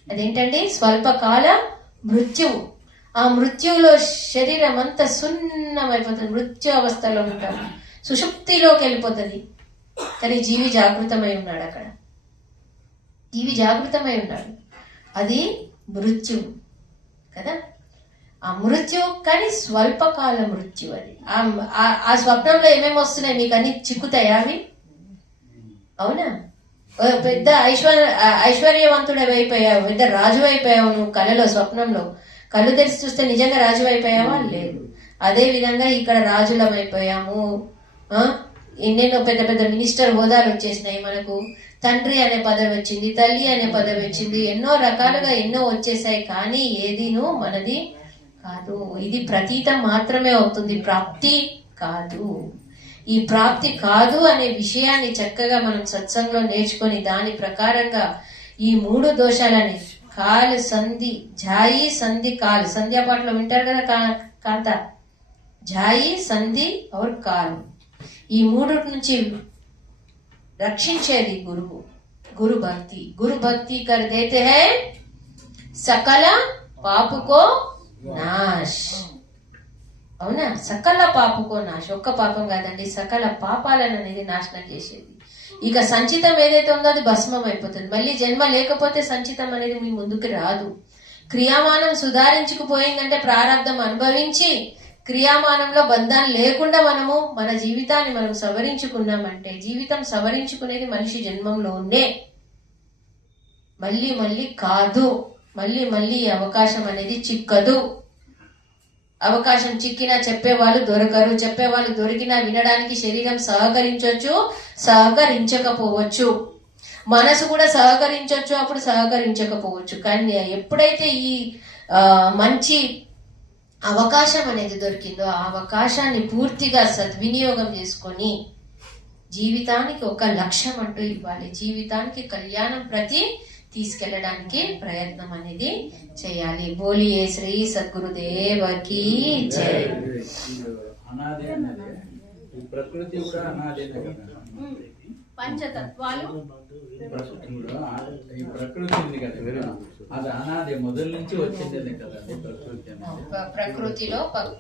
అదేంటండి స్వల్పకాల మృత్యువు. ఆ మృత్యువులో శరీరం అంతా సున్నమైపోతుంది, మృత్యు అవస్థలో ఉంటాం, సుషుప్తిలోకి వెళ్ళిపోతుంది. కానీ జీవి జాగృతమై ఉన్నాడు అక్కడ, జీవి జాగృతమై ఉన్నాడు. అది మృత్యు కదా. ఆ మృత్యు కానీ స్వల్పకాల మృత్యు. అది ఆ స్వప్నంలో ఏమేమి వస్తున్నాయి మీకు అన్ని చిక్కుతాయా అవి? అవునా? పెద్ద ఐశ్వర్యవంతుడు అయిపోయావు, పెద్ద రాజు అయిపోయావు నువ్వు కళలో, స్వప్నంలో. కళ్ళు తెరిచి చూస్తే నిజంగా రాజు అయిపోయావా? లేదు. అదే విధంగా ఇక్కడ రాజులం అయిపోయాము. ఎన్నెన్నో పెద్ద పెద్ద మినిస్టర్ హోదాలు వచ్చేసినాయి మనకు. తండ్రి అనే పదవి వచ్చింది, తల్లి అనే పదవి వచ్చింది, ఎన్నో రకాలుగా ఎన్నో వచ్చేసాయి. కానీ ఏదినూ మనది కాదు. ఇది ప్రతీతం మాత్రమే అవుతుంది, ప్రాప్తి కాదు. ఈ ప్రాప్తి కాదు అనే విషయాన్ని చక్కగా మనం సత్సంగంలో నేర్చుకొని దాని ప్రకారంగా ఈ 3 దోషాలని కాలు, సంధి, ఝాయి, సంధి, కాలు. సంధ్యాపాటలో వింటారు కదా కాంత, ఝాయి, సంధి और కాలు. ఈ 3 నుంచి రక్షించేది గురువు, గురు భక్తి. గురు భక్తి కర్ దేతే హై సకల పాపకో నాశ్. అవునా? సకల పాపకో నాశ్. ఒక్క పాపం కాదండి, సకల పాపాలను అనేది నాశనం చేసేది. ఇక సంచితం ఏదైతే ఉందో అది భస్మం అయిపోతుంది. మళ్ళీ జన్మ లేకపోతే సంచితం అనేది మీ ముందుకు రాదు. క్రియామానం సుధారించుకుపోయిందంటే ప్రారంధం అనుభవించి క్రియామానంలో బంధాలు లేకుండా మనము మన జీవితాన్ని మనం సవరించుకున్నామంటే, జీవితం సవరించుకునేది మనిషి జన్మంలోనే, మళ్ళీ మళ్ళీ కాదు. మళ్ళీ మళ్ళీ అవకాశం అనేది చిక్కదు. అవకాశం చిక్కినా చెప్పేవాళ్ళు దొరకరు. చెప్పేవాళ్ళు దొరికినా వినడానికి శరీరం సహకరించవచ్చు, సహకరించకపోవచ్చు. మనసు కూడా సహకరించవచ్చు, అప్పుడు సహకరించకపోవచ్చు. కానీ ఎప్పుడైతే ఈ మంచి అవకాశం అనేది దొరికిందో ఆ అవకాశాన్ని పూర్తిగా సద్వినియోగం చేసుకొని జీవితానికి ఒక లక్ష్యం అంటూ ఇవ్వాలి. జీవితానికి కళ్యాణం ప్రతి తీసుకెళ్లడానికి ప్రయత్నం అనేది చేయాలి. బోలియే శ్రీ సద్గురుదేవకి జై. అనాది అనేది ఈ ప్రకృతి కూడా అనాదేనే కదా. పంచతత్వాలు ఈ ప్రకృతి ఉంది కదా, అది అనాది మొదలు నుంచి వచ్చిందే కదా ప్రకృతి.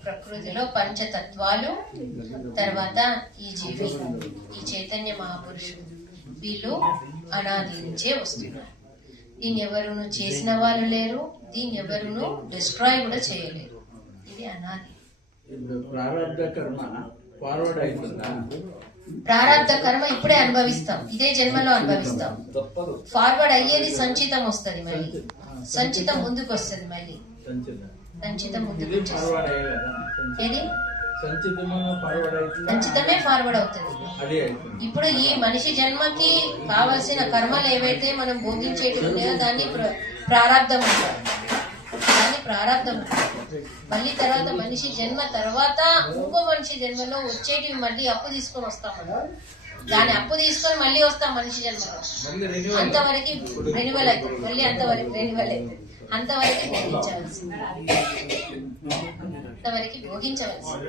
ప్రకృతిలో పంచతత్వాలు, తర్వాత ఈ జీవి, ఈ చైతన్య మహాపురుషుడు, వీళ్ళు అనాది నుంచే వస్తున్నారు. దీన్ని ఎవరును చేసిన వాళ్ళు లేరు, దీన్ని ఎవరును డిస్ట్రాయ్ కూడా చేయలేరు. ఇది అనాది. ఇప్పుడు ప్రారంభ కర్మ ఫార్వర్డ్ అవుతుందా? ప్రారంభ కర్మ ఇప్పుడే అనుభవిస్తాం, ఇదే జన్మలో అనుభవిస్తాం. ఫార్వర్డ్ అయ్యేది సంచితం వస్తుంది, మళ్ళీ సంచితం ముందుకు వస్తుంది, మళ్ళీ సంచితం ముందుకు ఏది సంచితమే ఫార్వర్డ్ అవుతుంది. ఇప్పుడు ఈ మనిషి జన్మకి కావలసిన కర్మలు ఏవైతే మనం భోగించేటి ఉన్నాయో దాన్ని ప్రారంధం అంటారు. దాన్ని ప్రారంధం అంటారు. మళ్ళీ తర్వాత మనిషి జన్మ తర్వాత ఇంకో మనిషి జన్మలో వచ్చేటివి మళ్ళీ అప్పు తీసుకొని వస్తాం మనం. దాని అప్పు తీసుకొని మళ్ళీ వస్తాం మనిషి జన్మలో. అంతవరకు రెన్యువల్ అవుతుంది, మళ్ళీ అంతవరకు రెన్యువల్ అవుతుంది. అంతవరకు భోగించవలసింది, అంతవరకు భోగించవలసింది.